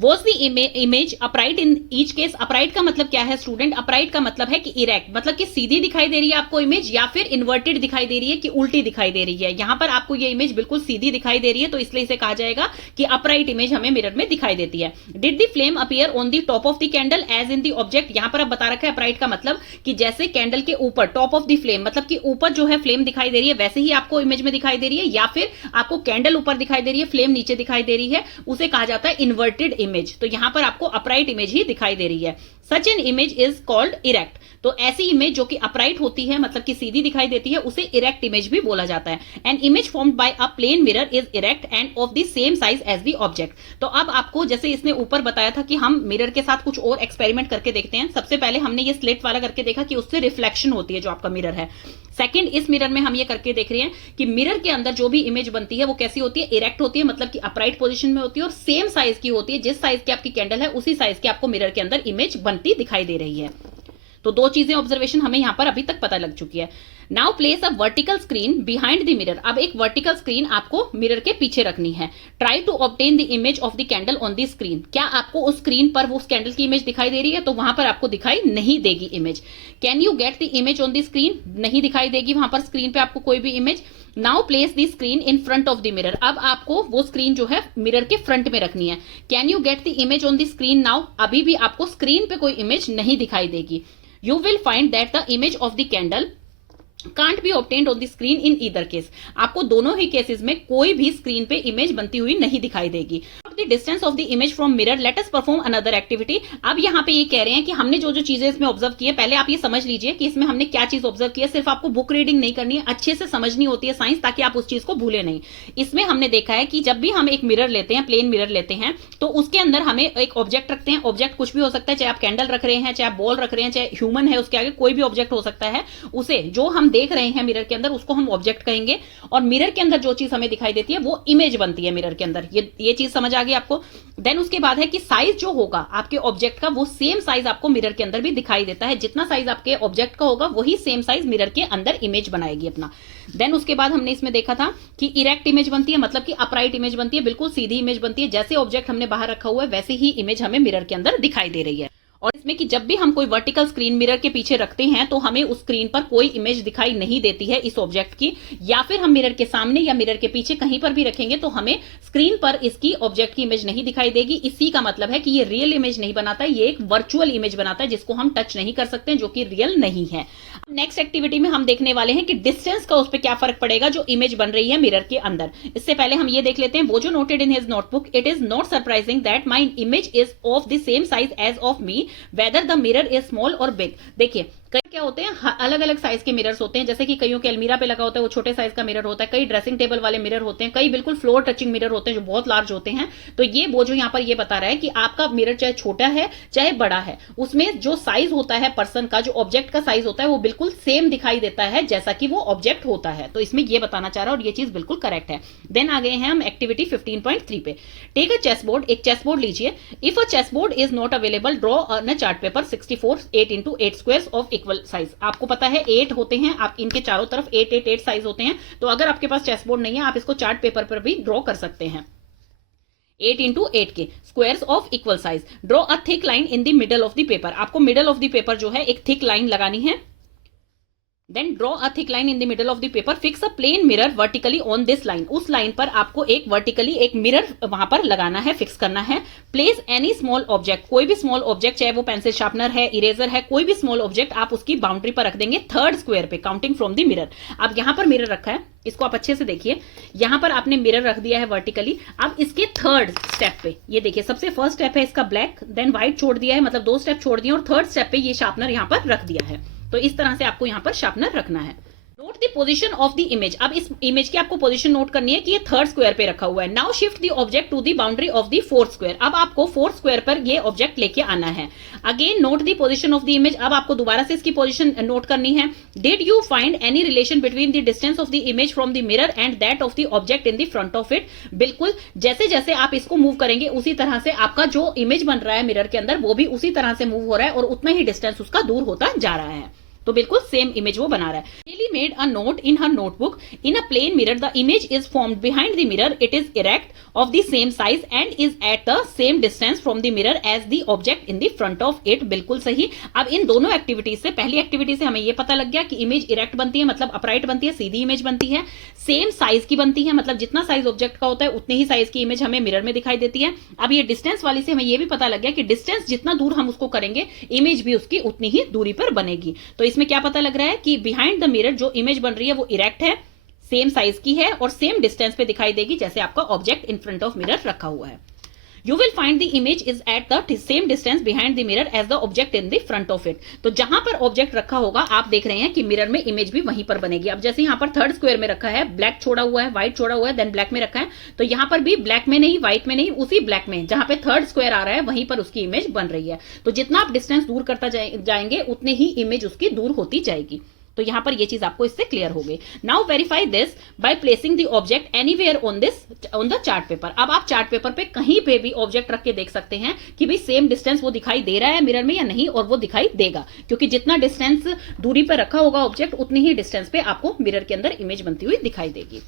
Was the image upright in each case? upright का मतलब क्या है स्टूडेंट? upright का मतलब है कि इरेक्ट, मतलब कि सीधी दिखाई दे रही है आपको इमेज, या फिर इन्वर्टेड दिखाई दे रही है कि उल्टी दिखाई दे रही है। यहां पर आपको ये इमेज बिल्कुल सीधी दिखाई दे रही है, तो इसलिए इसे कहा जाएगा कि अपराइट इमेज हमें मिरर में दिखाई देती है। Did the flame appear on the top of the candle as in the object? यहां पर अब बता रखा है अपराइट का मतलब कि जैसे कैंडल के ऊपर, टॉप ऑफ द फ्लेम, मतलब कि ऊपर जो है फ्लेम दिखाई दे रही है, वैसे ही आपको इमेज में दिखाई दे रही है, या फिर आपको कैंडल ऊपर दिखाई दे रही है, फ्लेम नीचे दिखाई दे रही है, उसे कहा जाता है इन्वर्टेड इमेज। तो यहां पर आपको अपराइट इमेज ही दिखाई दे रही है। Such an image is called erect. तो ऐसी इमेज जो कि अपराइट होती है, मतलब कि सीधी दिखाई देती है, उसे इरेक्ट इमेज भी बोला जाता है। An image formed by a plane mirror is erect and of the same size as the object. तो अब आपको, जैसे इसने ऊपर बताया था कि हम मिरर के साथ कुछ और एक्सपेरिमेंट करके देखते हैं। सबसे पहले हमने ये स्लिट वाला करके देखा कि उससे रिफ्लेक्शन होती है जो आपका मिरर है। सेकंड, इस मिरर में हम ये करके देख रहे हैं कि मिरर के अंदर जो भी इमेज बनती है वो कैसी होती है, इरेक्ट होती है, मतलब कि अपराइट पोजीशन में होती है, और सेम साइज की होती है। जिस साइज की आपकी कैंडल है, उसी साइज की आपको मिरर के अंदर इमेज बनती दिखाई दे रही है। तो दो चीजें ऑब्जर्वेशन हमें यहां पर अभी तक पता लग चुकी है। Now place a vertical screen behind the mirror. अब एक वर्टिकल स्क्रीन आपको मिरर के पीछे रखनी है। Try to obtain the image of the candle on the screen. क्या आपको उस स्क्रीन पर वो उस कैंडल की इमेज दिखाई दे रही है? तो वहां पर आपको दिखाई नहीं देगी image. Can you get the image on the screen? नहीं दिखाई देगी वहां पर स्क्रीन पे आपको कोई भी image. Now place the screen in front of the mirror. अब आपको वो स्क्रीन जो है मिरर के फ्रंट में रखनी है। Can you get the image on the screen now? अभी भी आपको स्क्रीन पे कोई इमेज नहीं दिखाई देगी। You will find that the image of the candle can't be obtained on the screen in either case। आपको दोनों ही केसेस में कोई भी स्क्रीन पे इमेज बनती हुई नहीं दिखाई देगी। The distance of the image from mirror, let us perform another activity. अब यहाँ पे ये कह रहे हैं कि हमने जो जो चीजें इसमें ऑब्जर्व की है, पहले आप ये समझ लीजिए कि इसमें हमने क्या चीज ऑब्जर्व की है। सिर्फ आपको बुक रीडिंग नहीं करनी है, अच्छे से समझनी होती है साइंस, ताकि आप उस चीज को भूले नहीं। इसमें हमने देखा है कि जब भी हम एक मिरर लेते हैं, प्लेन मिरर लेते हैं, तो उसके अंदर हमें एक ऑब्जेक्ट रखते हैं। ऑब्जेक्ट कुछ भी हो सकता है, चाहे आप कैंडल रख रहे हैं, चाहे आप बॉल रख रहे हैं, चाहे ह्यूमन है उसके आगे, कोई भी ऑब्जेक्ट हो सकता है। उसे जो हम देख रहे हैं मिरर के अंदर, उसको हम ऑब्जेक्ट कहेंगे। और मिरर के अंदर जो चीज हमें दिखाई देती है वो इमेज बनती है मिरर के अंदर। ये चीज समझ आ गई आपको। देन उसके बाद है कि साइज जो होगा आपके ऑब्जेक्ट का, वो सेम साइज आपको मिरर के अंदर भी दिखाई देता है। जितना साइज आपके ऑब्जेक्ट का होगा, वही सेम साइज मिरर के अंदर इमेज बनाएगी अपना। देन उसके बाद हमने इसमें देखा था कि इरेक्ट इमेज बनती है, मतलब कि अपराइट इमेज बनती है, बिल्कुल सीधी इमेज बनती है। जैसे ऑब्जेक्ट हमने बाहर रखा हुआ है, वैसे ही इमेज हमें मिरर के अंदर दिखाई दे रही है। और इसमें कि जब भी हम कोई वर्टिकल स्क्रीन मिरर के पीछे रखते हैं, तो हमें उस स्क्रीन पर कोई इमेज दिखाई नहीं देती है इस ऑब्जेक्ट की। या फिर हम मिरर के सामने या मिरर के पीछे कहीं पर भी रखेंगे, तो हमें स्क्रीन पर इसकी ऑब्जेक्ट की इमेज नहीं दिखाई देगी। इसी का मतलब है कि ये रियल इमेज नहीं बनाता है, ये एक वर्चुअल इमेज बनाता है, जिसको हम टच नहीं कर सकते, जो कि रियल नहीं है। नेक्स्ट एक्टिविटी में हम देखने वाले हैं कि डिस्टेंस का उस पर क्या फर्क पड़ेगा जो इमेज बन रही है मिरर के अंदर। इससे पहले हम ये देख लेते हैं, वो जो noted in his notebook, it is not surprising that my image is of the same size as of me, whether the mirror is small और बिग। देखिए कई क्या होते हैं, अलग अलग साइज के मिरर्स होते हैं। जैसे कि कईयों के अलमीरा पे लगा होता है, वो छोटे साइज का मिरर होता है। कई ड्रेसिंग टेबल वाले मिरर होते हैं, कई बिल्कुल फ्लोर टचिंग मिरर होते हैं जो बहुत लार्ज होते हैं। तो ये वो जो यहाँ पर ये बता रहा है कि आपका मिरर चाहे छोटा है चाहे बड़ा है, उसमें जो साइज होता है पर्सन का, जो ऑब्जेक्ट का साइज होता है, वो बिल्कुल सेम दिखाई देता है जैसा कि वो ऑब्जेक्ट होता है। तो इसमें ये बताना चाह रहा है और ये चीज बिल्कुल करेक्ट है। देन आ गए हैं हम एक्टिविटी 15.3 पे। टेक अ चेस बोर्ड, एक चेस बोर्ड लीजिए। If a chess board is not available, draw on a chart paper 64 8x8 squares of equal size. आपको पता है 8 होते हैं, आप इनके चारों तरफ 8 साइज होते हैं। तो अगर आपके पास चेस बोर्ड नहीं है, आप इसको चार्ट पेपर पर भी ड्रॉ कर सकते हैं। 8x8 के squares of equal size. Draw a thick line in the middle of the paper. आपको मिडल ऑफ द पेपर जो है एक थिक लाइन लगानी है। Then draw a thick line in the middle of the paper, fix a plane mirror vertically on this line. उस लाइन पर आपको एक वर्टिकली एक मिरर वहां पर लगाना है, फिक्स करना है। प्लेस एनी स्मॉल ऑब्जेक्ट, कोई भी स्मॉल ऑब्जेक्ट, चाहे वो पेंसिल शार्पनर है, इरेजर है, कोई भी स्मॉल ऑब्जेक्ट आप उसकी बाउंड्री पर रख देंगे थर्ड स्क्वायर पे, काउंटिंग फ्रॉम द मिरर। अब यहां पर मिरर रखा है, इसको आप अच्छे से देखिए। यहां पर आपने मिरर रख दिया है वर्टिकली। अब इसके थर्ड स्टेप पे ये देखिए, सबसे फर्स्ट स्टेप है इसका ब्लैक, देन व्हाइट छोड़ दिया है, मतलब 2 स्टेप छोड़ दिए, और थर्ड स्टेप पे ये शार्पनर यहां पर रख दिया है। तो इस तरह से आपको यहां पर शार्पनर रखना है। Note the position of the image. अब इस इमेज की आपको पोजीशन नोट करनी है कि ये थर्ड स्क्वायर पे रखा हुआ है। Now shift the object to the boundary of the fourth square. अब आपको फोर्थ स्क्वायर पर ये ऑब्जेक्ट लेके आना है। Again note the position of the image. अब आपको दोबारा से इसकी पोजीशन नोट करनी है। Did you find any relation between the distance of the image from the mirror and that of the object in the front of it. बिल्कुल जैसे जैसे आप इसको मूव करेंगे, उसी तरह से आपका जो इमेज बन रहा है मिरर के अंदर, वो भी उसी तरह से मूव हो रहा है और उतना ही डिस्टेंस उसका दूर होता जा रहा है। तो बिल्कुल सेम इमेज वो बना रहा है। Haley made a note in her notebook. In a plane mirror, the image is formed behind the mirror. It is erect, of the same size and is at the same distance from the mirror as the object in the front of it. बिल्कुल सही। अब इन दोनों एक्टिविटीज से, पहली एक्टिविटी से हमें ये पता लग गया कि इमेज इरेक्ट बनती है, मतलब अपराइट बनती है, सीधी इमेज बनती है, सेम साइज की बनती है, मतलब जितना साइज ऑब्जेक्ट का होता है उतनी ही साइज की इमेज हमें मिरर में दिखाई देती है। अब ये डिस्टेंस वाली से हमें ये भी पता लग गया कि डिस्टेंस जितना दूर हम उसको करेंगे, इमेज भी उसकी उतनी ही दूरी पर बनेगी। तो इसमें क्या पता लग रहा है कि बिहाइंड द मिरर जो इमेज बन रही है वो इरेक्ट है, सेम साइज की है और सेम डिस्टेंस पे दिखाई देगी जैसे आपका object in front of mirror रखा हुआ है। You will find the image is at the same distance behind the mirror as the object in the front of it. तो जहां पर ऑब्जेक्ट रखा होगा, आप देख रहे हैं कि मिरर में इमेज भी वहीं पर बनेगी। अब जैसे यहाँ पर थर्ड स्क्वायर में रखा है, ब्लैक छोड़ा हुआ है, व्हाइट छोड़ा हुआ है, देन ब्लैक में रखा है, तो यहाँ पर भी ब्लैक में नहीं, व्हाइट में नहीं, उसी ब्लैक में जहां पे थर्ड स्क्वायर आ रहा है वहीं पर उसकी इमेज बन रही है। तो जितना आप डिस्टेंस दूर करता जाएंगे उतने ही इमेज उसकी दूर होती जाएगी। तो यहां पर ये चीज आपको इससे क्लियर हो गई। Now verify this by placing the object anywhere on the chart paper. अब आप चार्ट पेपर पे कहीं पे भी ऑब्जेक्ट रख के देख सकते हैं कि भाई सेम डिस्टेंस वो दिखाई दे रहा है मिरर में या नहीं, और वो दिखाई देगा, क्योंकि जितना डिस्टेंस दूरी पर रखा होगा ऑब्जेक्ट, उतनी ही डिस्टेंस पे आपको मिरर के अंदर इमेज बनती हुई दिखाई देगी।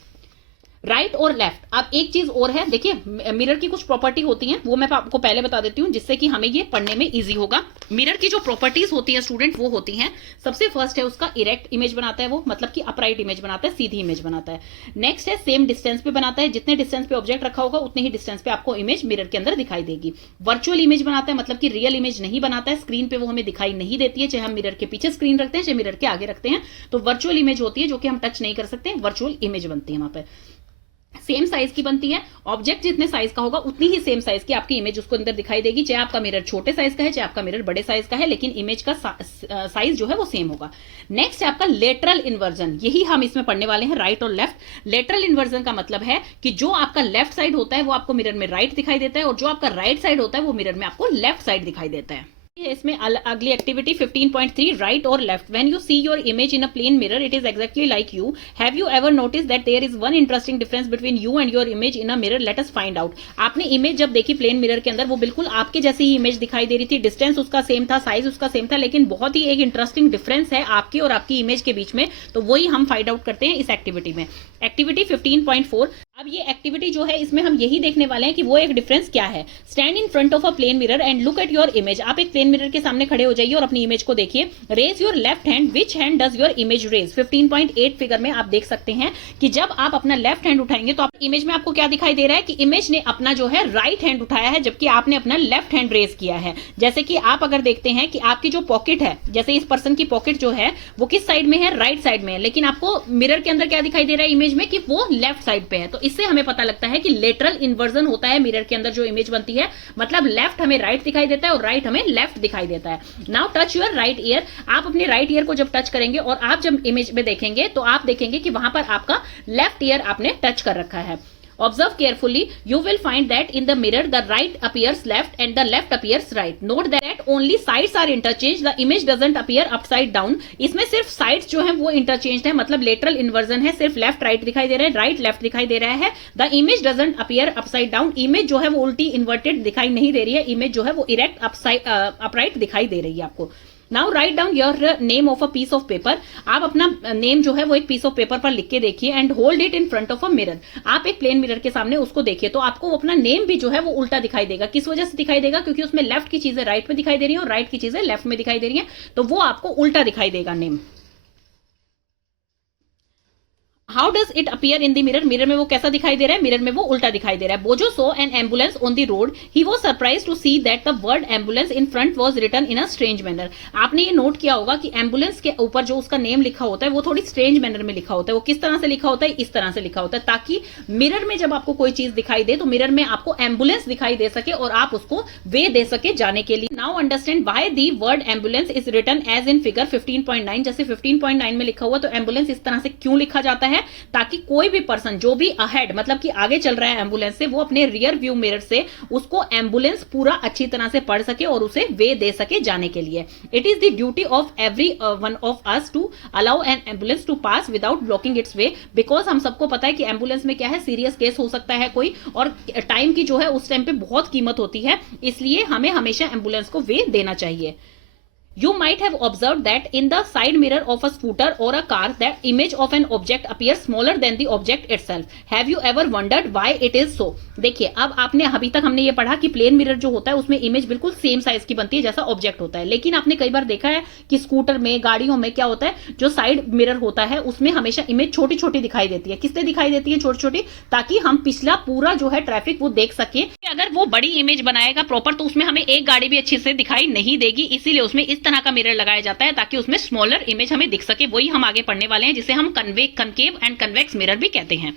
राइट और लेफ्ट। अब एक चीज और है, देखिए मिरर की कुछ प्रॉपर्टी होती हैं, वो मैं आपको पहले बता देती हूँ जिससे कि हमें ये पढ़ने में इजी होगा। मिरर की जो प्रॉपर्टीज होती है स्टूडेंट, वो होती हैं, सबसे फर्स्ट है उसका इरेक्ट इमेज बनाता है वो, मतलब कि अपराइट इमेज बनाता है, सीधी इमेज बनाता है। नेक्स्ट है सेम डिस्टेंस पे बनाता है, जितने डिस्टेंस पे ऑब्जेक्ट रखा होगा उतने ही डिस्टेंस पे आपको इमेज मिरर के अंदर दिखाई देगी। वर्चुअल इमेज बनाता है, मतलब कि रियल इमेज नहीं बनाता है, स्क्रीन पे वो हमें दिखाई नहीं देती है, चाहे हम मिरर के पीछे स्क्रीन रखते हैं चाहे मिरर के आगे रखते हैं। तो वर्चुअल इमेज होती है जो कि हम टच नहीं कर सकते, वर्चुअल इमेज बनती है वहां पर। सेम साइज की बनती है। ऑब्जेक्ट जितने साइज का होगा उतनी ही सेम साइज की आपकी इमेज उसको अंदर दिखाई देगी, चाहे आपका मिरर छोटे साइज का है चाहे आपका मिरर बड़े साइज का है, लेकिन इमेज का साइज जो है वो सेम होगा। नेक्स्ट है आपका लेटरल इन्वर्जन, यही हम इसमें पढ़ने वाले हैं, राइट और लेफ्ट। लेटरल इन्वर्जन का मतलब है कि जो आपका लेफ्ट साइड होता है वो आपको मिरर में राइट दिखाई देता है, और जो आपका राइट साइड होता है वो मिरर में आपको लेफ्ट साइड दिखाई देता है। इसमें अगली एक्टिविटी 15.3 राइट और left. When you see your image in a plane mirror it is exactly like you. Have you ever notice that there is one interesting difference between you and your image in a mirror? Let us find out. आपने इमेज जब देखी प्लेन मिरर के अंदर वो बिल्कुल आपके जैसी ही इमेज दिखाई दे रही थी, डिस्टेंस उसका सेम था, साइज उसका सेम था, लेकिन बहुत ही एक इंटरेस्टिंग डिफरेंस है आपकी और आपकी इमेज के बीच में, तो वही हम फाइंड आउट करते हैं इस एक्टिविटी में। एक्टिविटी 15.4। अब ये एक्टिविटी जो है इसमें हम यही देखने वाले हैं कि वो एक डिफरेंस क्या है। Stand in front of a plane mirror and look at your image. आप एक प्लेन मिरर के सामने खड़े हो जाइए और अपनी इमेज को देखिए। Raise your left hand, which hand does your image raise? 15.8 figure में आप देख सकते हैं कि जब आप अपना लेफ्ट हैंड उठाएंगे तो आप इमेज में आपको क्या दिखाई दे रहा है कि इमेज ने अपना जो है राइट हैंड उठाया है, जबकि आपने अपना लेफ्ट हैंड रेज किया है। जैसे कि आप अगर देखते हैं कि आपकी जो पॉकेट है, जैसे इस पर्सन की पॉकेट जो है वो किस साइड में है? राइट साइड में है, लेकिन आपको मिरर के अंदर क्या दिखाई दे रहा है इमेज में कि वो लेफ्ट साइड पे है। तो इससे हमें पता लगता है कि लेटरल इन्वर्जन होता है मिरर के अंदर जो इमेज बनती है, मतलब लेफ्ट हमें राइट दिखाई देता है और राइट हमें लेफ्ट दिखाई देता है। Now touch your right year. आप अपने राइट ईयर को जब टच करेंगे और आप जब इमेज में देखेंगे तो आप देखेंगे कि वहां पर आपका लेफ्ट ईयर आपने टच कर रखा है। Observe carefully, you will find that in the mirror the right appears left and the left appears right. Note that only sides are interchanged, the image doesn't appear upside down. इसमें सिर्फ sides जो है वो interchanged है, मतलब lateral inversion है, सिर्फ left right दिखाई दे रहा है, right left दिखाई दे रहा है। The image doesn't appear upside down. image जो है वो उल्टी inverted दिखाई नहीं दे रही है, image जो है वो erect upright दिखाई दे रही है आपको। Now write down your name of a piece of paper. आप अपना नेम जो है वो एक पीस ऑफ पेपर पर लिख के देखिए and hold it in front of a mirror. आप एक प्लेन मिरर के सामने उसको देखिए तो आपको अपना नेम भी जो है वो उल्टा दिखाई देगा। किस वजह से दिखाई देगा? क्योंकि उसमें लेफ्ट की चीजें राइट में दिखाई दे रही है और राइट की चीजें लेफ्ट में दिखाई दे रही है, तो वो आपको उल्टा दिखाई देगा name. How does it appear in the mirror? Mirror में वो कैसा दिखाई दे रहा है? मिरर में वो उल्टा दिखाई दे रहा है। Bojo so an ambulance on the road, he was surprised to see that the word ambulance in front was written in a strange manner. आपने ये नोट किया होगा कि एम्बुलेंस के ऊपर जो उसका नेम लिखा होता है वो थोड़ी स्ट्रेंज मैनर में लिखा होता है। वो किस तरह से लिखा होता है? इस तरह से लिखा होता है, ताकि मिरर में जब आपको कोई चीज दिखाई दे तो मिरर में आपको एम्बुलेंस दिखाई दे सके और आप उसको वे दे सके जाने के लिए। Now understand why the word ambulance is written as in figure 15.9। जैसे 15.9 में लिखा हुआ तो एम्बुलेंस इस तरह से क्यों लिखा जाता है? ताकि कोई भी पर्सन जो भी अहेड मतलब कि आगे चल रहा है एम्बुलेंस से, वो अपने रियर व्यू मिरर से उसको एम्बुलेंस पूरा अच्छी तरह से पढ़ सके और उसे वे दे सके जाने के लिए। It is the duty of every one of us to allow an ambulance to pass without blocking its way, because हम सबको पता है कि एम्बुलेंस में क्या है, सीरियस केस हो सकता है कोई, और टाइम की जो है उस टाइम पे बहुत कीमत होती है, इसलिए हमें हमेशा एम्बुलेंस को वे देना चाहिए। You might have observed that in the side mirror of a scooter or a car, the image of an object appears smaller than the object itself. Have you ever wondered why it is so? देखिए, अब आपने अभी तक हमने ये पढ़ा कि प्लेन मिरर जो होता है उसमें इमेज बिल्कुल सेम साइज की बनती है जैसा ऑब्जेक्ट होता है, लेकिन आपने कई बार देखा है कि स्कूटर में, गाड़ियों में क्या होता है, जो साइड मिरर होता है उसमें हमेशा इमेज छोटी छोटी दिखाई देती है। किससे दिखाई देती है छोटी छोटी? ताकि हम पिछला पूरा जो है ट्रैफिक वो देख सके। अगर वो बड़ी इमेज बनाएगा प्रॉपर तो उसमें हमें एक गाड़ी भी अच्छे से दिखाई नहीं देगी, इसीलिए उसमें इस तरह का मिरर लगाया जाता है ताकि उसमें स्मॉलर इमेज हमें दिख सके। वही हम आगे पढ़ने वाले हैं जिसे हम कनकेव एंड कन्वेक्स मिरर भी कहते हैं।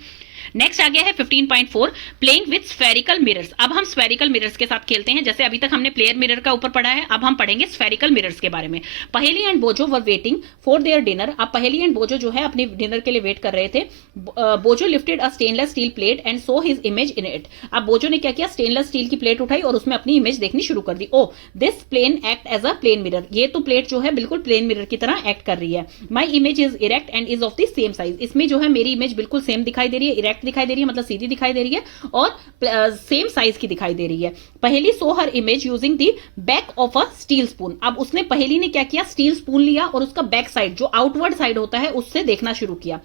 नेक्स्ट आ गया है 15.4 प्लेइंग विद स्फेरिकल मिरर्स। अब हम स्फेरिकल मिरर्स के साथ खेलते हैं। जैसे अभी तक हमने प्लेयर मिरर का ऊपर पढ़ा है, अब हम पढ़ेंगे स्फेरिकल मिरर्स के बारे में। पहेली एंड बोजो were waiting for their dinner. अब पहेली एंड बोजो जो है अपने डिनर के लिए वेट कर रहे थे। बोजो lifted a stainless steel plate and so his image in it. अब बोजो ने क्या किया, स्टेनलेस स्टील की प्लेट उठाई और उसमें अपनी इमेज देखनी शुरू कर दी। Oh this plane act as a plane mirror. ये तो प्लेट जो है बिल्कुल प्लेन मिरर की तरह एक्ट कर रही है। माई image is erect and is of the same size. इसमें जो है मेरी इमेज बिल्कुल सेम दिखाई दे रही है, इरेक्ट दिखाई दे रही है, मतलब सीधी दिखाई दे रही है और सेम साइज की दिखाई दे रही है। Paheli so her image using the back of a steel spoon. अब उसने पहेली ने क्या किया, स्टील स्पून लिया और उसका बैक साइड जो आउटवर्ड साइड होता है उससे देखना शुरू किया।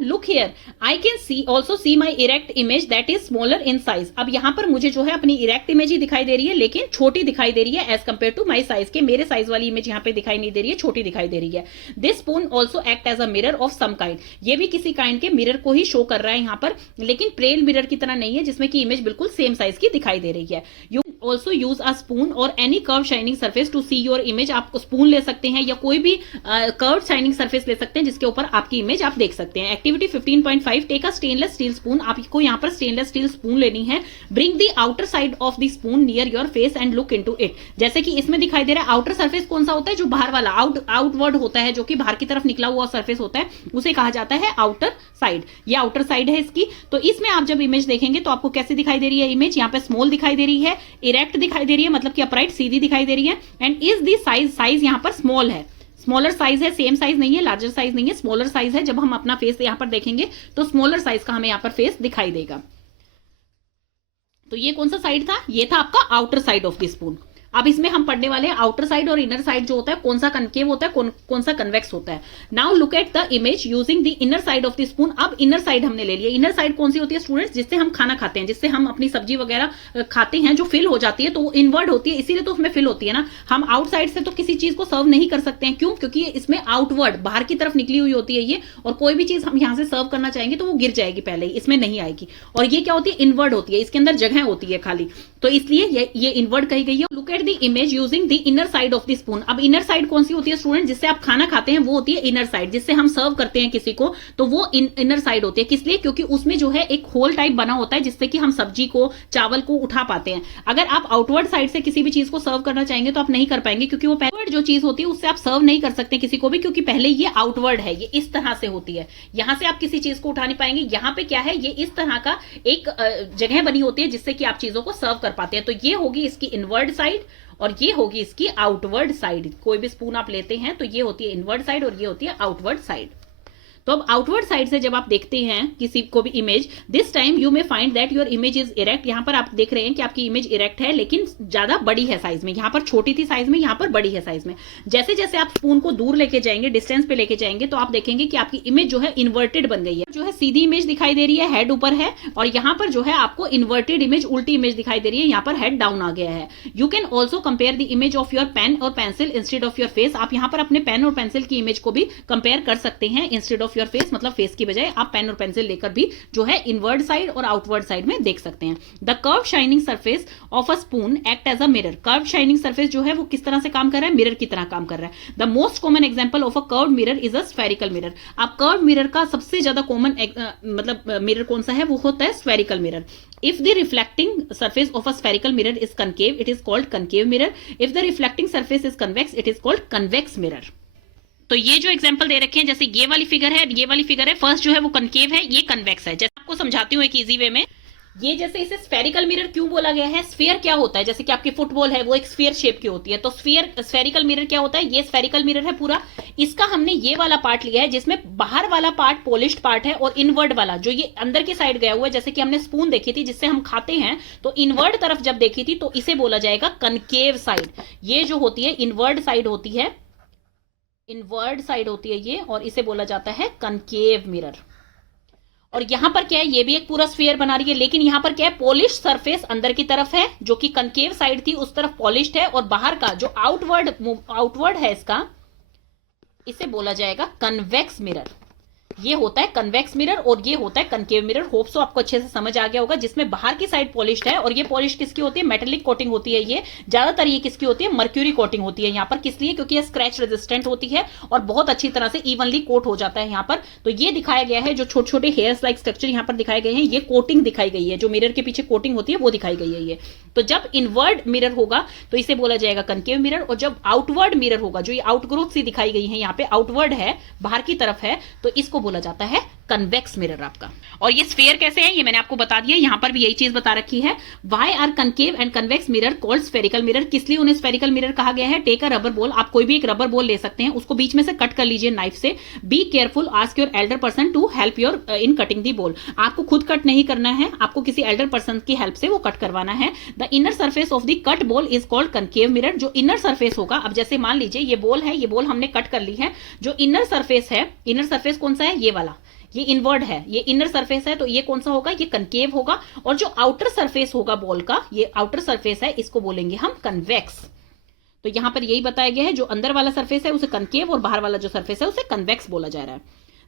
Look here I can see also see my erect image that is smaller in size. अब यहां पर मुझे जो है अपनी इरेक्ट इमेज ही दिखाई दे रही है लेकिन छोटी दिखाई दे रही है as compare to my size के। मेरे साइज वाली इमेज यहां पे दिखाई नहीं दे रही है, छोटी दिखाई दे रही है। This spoon also act as a mirror of some kind. ये भी किसी काइंड के मिरर को ही शो कर रहा है यहाँ पर, लेकिन प्लेन मिरर की तरह नहीं है जिसमें की इमेज बिल्कुल सेम साइज की दिखाई दे रही है। You also use a spoon और any curve shining surface to see your image. आप स्पून ले सकते हैं या कोई भी कर्व शाइनिंग सर्फेस ले सकते हैं जिसके ऊपर आपकी इमेज आप देख सकते हैं। Activity 15.5, take a stainless steel spoon. आपको यहाँ पर स्टेनलेस स्टील स्पून लेनी है। Bring the outer side of the spoon near your face and look into it. जैसे कि इसमें दिखाई दे रहा है, आउटर सर्फेस कौन सा होता है, जो बाहर वाला आउटवर्ड होता है, जो कि बाहर की तरफ निकला हुआ सर्फेस होता है, उसे कहा जाता है आउटर साइड। ये आउटर साइड है इसकी। तो इसमें आप जब इमेज देखेंगे तो आपको कैसे दिखाई दे रही है इमेज, यहाँ पे स्मॉल दिखाई दे रही है, इरेक्ट दिखाई दे रही है, मतलब कि अपराइट सीधी दिखाई दे रही है, एंड इज दी साइज यहाँ पर स्मॉल है, स्मॉलर साइज है, सेम साइज नहीं है, लार्जर साइज नहीं है, स्मॉलर साइज है। जब हम अपना फेस यहाँ पर देखेंगे तो स्मॉलर साइज का हमें यहाँ पर फेस दिखाई देगा। तो ये कौन सा साइड था, ये था आपका outer side of the spoon. अब इसमें हम पढ़ने वाले हैं आउटर साइड और इनर साइड जो होता है, कौन सा कनकेव होता है, कौन सा कन्वेक्स होता है। Now look at the image using the inner side of the spoon. अब इनर साइड हमने ले लिया। इनर साइड कौन सी होती है स्टूडेंट्स, जिससे हम खाना खाते हैं, जिससे हम अपनी सब्जी वगैरह खाते हैं, जो फिल हो जाती है तो वो इनवर्ड होती है, इसीलिए तो उसमें फिल होती है ना। हम आउटसाइड से तो किसी चीज को सर्व नहीं कर सकते हैं, क्यों, क्योंकि इसमें आउटवर्ड बाहर की तरफ निकली हुई होती है ये, और कोई भी चीज हम यहां से सर्व करना चाहेंगे तो वो गिर जाएगी पहले ही, इसमें नहीं आएगी। और ये क्या होती है, इनवर्ड होती है, इसके अंदर जगह होती है खाली, तो इसलिए ये इनवर्ड कही गई है। Look at the image using the inner side of the spoon. अब इनर साइड कौन सी होती है स्टूडेंट, जिससे आप खाना खाते हैं वो होती है इनर साइड, जिससे हम सर्व करते हैं किसी को तो वो इनर साइड होती है। किस लिए, क्योंकि उसमें जो है एक होल टाइप बना होता है जिससे कि हम सब्जी को, चावल को उठा पाते हैं। अगर आप आउटवर्ड साइड से किसी भी चीज को सर्व करना चाहेंगे तो आप नहीं कर पाएंगे, क्योंकि वो पहले जो चीज होती है उससे आप सर्व नहीं कर सकते किसी को भी, क्योंकि पहले ये आउटवर्ड है, ये इस तरह से होती है, यहां से आप किसी चीज को उठा नहीं पाएंगे। यहां पे क्या है, ये इस तरह का एक जगह बनी होती है जिससे कि आप चीजों को सर्व कर पाते हैं। तो ये होगी इसकी इनवर्ड साइड और ये होगी इसकी आउटवर्ड साइड। कोई भी स्पून आप लेते हैं तो ये होती है इनवर्ड साइड और ये होती है आउटवर्ड साइड। तो अब आउटवर्ड साइड से जब आप देखते हैं किसी को भी image, this time you may find that your image is erect. यहां पर आप देख रहे हैं कि आपकी इमेज इरेक्ट है, लेकिन ज्यादा बड़ी है साइज में। यहां पर छोटी थी साइज में, यहां पर बड़ी है साइज में। जैसे जैसे आप स्पून को दूर लेके जाएंगे, डिस्टेंस पे लेके जाएंगे, तो आप देखेंगे कि आपकी इमेज जो है इन्वर्टेड बन गई है। जो है सीधी इमेज दिखाई दे रही है, हेड ऊपर है, और यहां पर जो है आपको इन्वर्टेड इमेज, उल्टी इमेज दिखाई दे रही है, यहां पर हेड डाउन आ गया है। You can also compare the image of your pen और pencil instead of your face. आप यहां पर अपने पेन और पेंसिल की इमेज को भी कंपेयर कर सकते हैं इंस्टेड ऑफ योर फेस, मतलब फेस की बजाय आप पेन और पेंसिल लेकर भी जो है इनवर्ड साइड और आउटवर्ड साइड में देख सकते हैं। The curve shining surface of a spoon act as a mirror. Curve shining surface जो है वो किस तरह से काम कर रहा है, मिरर की तरह काम कर रहा है। The most common example of a curved mirror is a spherical mirror. आप कर्व मिरर का सबसे ज्यादा कॉमन मतलब मिरर कौन सा है, वो होता है spherical mirror. If the reflecting surface of a spherical mirror is concave, it is called concave mirror. If the reflecting surface is convex, it is called convex mirror. तो ये जो एग्जांपल दे रखे हैं, जैसे ये वाली फिगर है, ये वाली फिगर है, फर्स्ट जो है वो कनकेव है, ये कन्वेक्स है। जैसे आपको समझाती हूँ एक इजी वे में, ये जैसे इसे स्फेरिकल मिरर क्यों बोला गया है, स्फीयर क्या होता है, जैसे कि आपकी फुटबॉल है वो एक स्फीयर शेप की होती है, तो स्फेरिकल मिरर क्या होता है, ये स्फेरिकल मिरर है पूरा। इसका हमने ये वाला पार्ट लिया है जिसमें बाहर वाला पार्ट पॉलिश्ड पार्ट है और इनवर्ड वाला जो ये अंदर की साइड गया हुआ है, जैसे कि हमने स्पून देखी थी जिससे हम खाते हैं, तो इनवर्ड तरफ जब देखी थी तो इसे बोला जाएगा कनकेव साइड। ये जो होती है इनवर्ड साइड होती है, इनवर्ड साइड होती है ये, और इसे बोला जाता है कनकेव मिरर। और यहां पर क्या है, ये भी एक पूरा स्फीयर बना रही है, लेकिन यहां पर क्या है, पॉलिश सरफेस अंदर की तरफ है, जो कि कनकेव साइड थी उस तरफ पॉलिश्ड है, और बाहर का जो आउटवर्ड है इसका, इसे बोला जाएगा कन्वेक्स मिरर। ये होता है कन्वेक्स मिरर और ये होता है कनकेव मिरर। होप सो आपको अच्छे से समझ आ गया होगा। जिसमें बाहर की साइड पॉलिश्ड है, और ये पॉलिश किसकी होती है, मेटेलिक कोटिंग होती है। ये ज्यादातर ये किसकी होती है, मर्क्यूरी कोटिंग होती है यहाँ पर। किस लिए, क्योंकि ये स्क्रैच रेजिस्टेंट होती है और बहुत अच्छी तरह से इवनली कोट हो जाता है यहाँ पर। तो ये दिखाया गया है, जो छोटे छोटे हेयर्स लाइक स्ट्रक्चर यहाँ पर दिखाए गए हैं, ये कोटिंग दिखाई गई है, जो मिरर के पीछे कोटिंग होती है वो दिखाई गई है ये। तो जब इनवर्ड मिरर होगा तो इसे बोला जाएगा कनकेव मिरर, और जब आउटवर्ड मिरर होगा, जो ये आउटग्रोथ सी दिखाई गई है यहाँ पे, आउटवर्ड है, बाहर की तरफ है, तो इसको बोला जाता है कन्वेक्स मिरर आपका। और ये स्फीयर कैसे है ये मैंने आपको बता दिया, यहां पर भी यही चीज बता रखी है। Why are concave and convex mirror called spherical mirror, किस लिए उन्हें स्फेरिकल मिरर कहा गया है। टेक अ रबर बॉल, आप कोई भी एक रबर बॉल ले सकते हैं, उसको बीच में से कट कर लीजिए नाइफ से। Be careful, ask your elder person to help your in cutting the ball. आपको खुद कट नहीं करना है, आपको किसी एल्डर पर्सन की हेल्प से वो कट करवाना है। The inner surface of the cut ball is called concave mirror. जो इनर सर्फेस होगा, अब जैसे मान लीजिए ये बॉल है, ये बॉल हमने कट कर ली है, जो इनर सर्फेस है, इनर सर्फेस कौन सा है, ये वाला, ये इनवर्ड है, ये इनर सरफेस है, तो ये कौन सा होगा, ये कनकेव होगा। और जो आउटर सरफेस होगा बॉल का, ये आउटर सरफेस है, इसको बोलेंगे हम कन्वेक्स। तो यहां पर यही बताया गया है, जो अंदर वाला सरफेस है उसे कनकेव और बाहर वाला जो सरफेस है उसे कन्वेक्स बोला जा रहा है।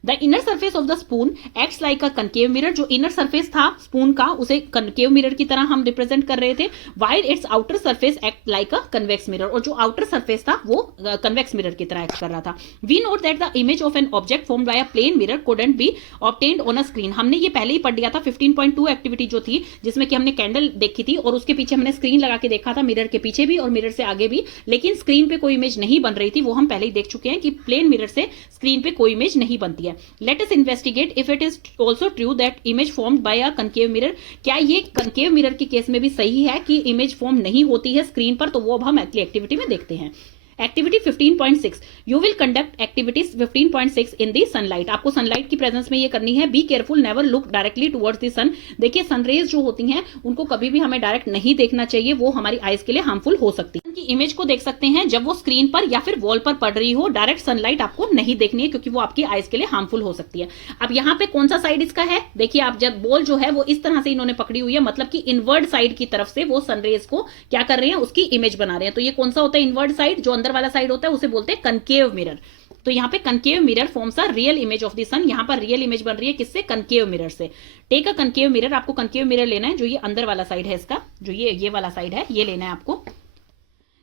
The inner surface of the spoon acts like a concave mirror, जो इनर सर्फेस था स्पून का उसे कनकेव मिरर की तरह हम रिप्रेजेंट कर रहे थे, while it's outer surface act like a convex mirror, और जो आउटर सर्फेस था वो कन्वेक्स मिरर की तरह एक्ट कर रहा था। We note that the image of an object formed by a plane mirror couldn't be obtained on a screen. हमने ये पहले ही पढ़ लिया था 15.2 एक्टिविटी जो थी, जिसमें कि हमने कैंडल देखी थी और उसके पीछे हमने स्क्रीन लगा के देखा था, मिरर के पीछे भी और मिरर से आगे भी, लेकिन स्क्रीन पे कोई इमेज नहीं बन रही थी। वो हम पहले ही देख चुके हैं कि प्लेन मिरर से स्क्रीन पे कोई इमेज नहीं बनती है। Let us investigate if it is also true that image formed by a concave mirror. क्या ये कनकेव मिरर के केस में भी सही है कि इमेज फॉर्म नहीं होती है स्क्रीन पर? तो वो अब हम अगली एक्टिविटी में देखते हैं। Activity 15.6, you will conduct activities 15.6 in the sunlight. आपको सनलाइट की प्रेजेंस में ये करनी है। Be careful, never look directly towards the sun. देखिए सनरेज जो होती हैं उनको कभी भी हमें डायरेक्ट नहीं देखना चाहिए, वो हमारी आईज के लिए हार्मफुल हो सकती है। उनकी इमेज को देख सकते हैं जब वो स्क्रीन पर या फिर वॉल पर पड़ रही हो, डायरेक्ट सनलाइट आपको नहीं देखनी है क्योंकि वो आपकी आईज के लिए हार्मफुल हो सकती है। अब यहाँ पे कौन सा साइड इसका है, देखिए आप, जब बॉल जो है वो इस तरह से इन्होंने पकड़ी हुई है, मतलब कि इनवर्ड साइड की तरफ से वो सनरेज को क्या कर रहे हैं, उसकी इमेज बना रहे हैं। तो ये कौन सा होता है इनवर्ड साइड, जो अंदर वाला साइड होता है उसे बोलते हैं कनकेव मिरर। तो यहाँ पे concave mirror forms a real image of the sun. यहाँ पर रियल इमेज बन रही है किससे, कनकेव मिरर से। टेक अ कनकेव मिरर, आपको कनकेव मिरर लेना है, जो ये अंदर वाला साइड है इसका, जो ये वाला साइड है, ये लेना है आपको।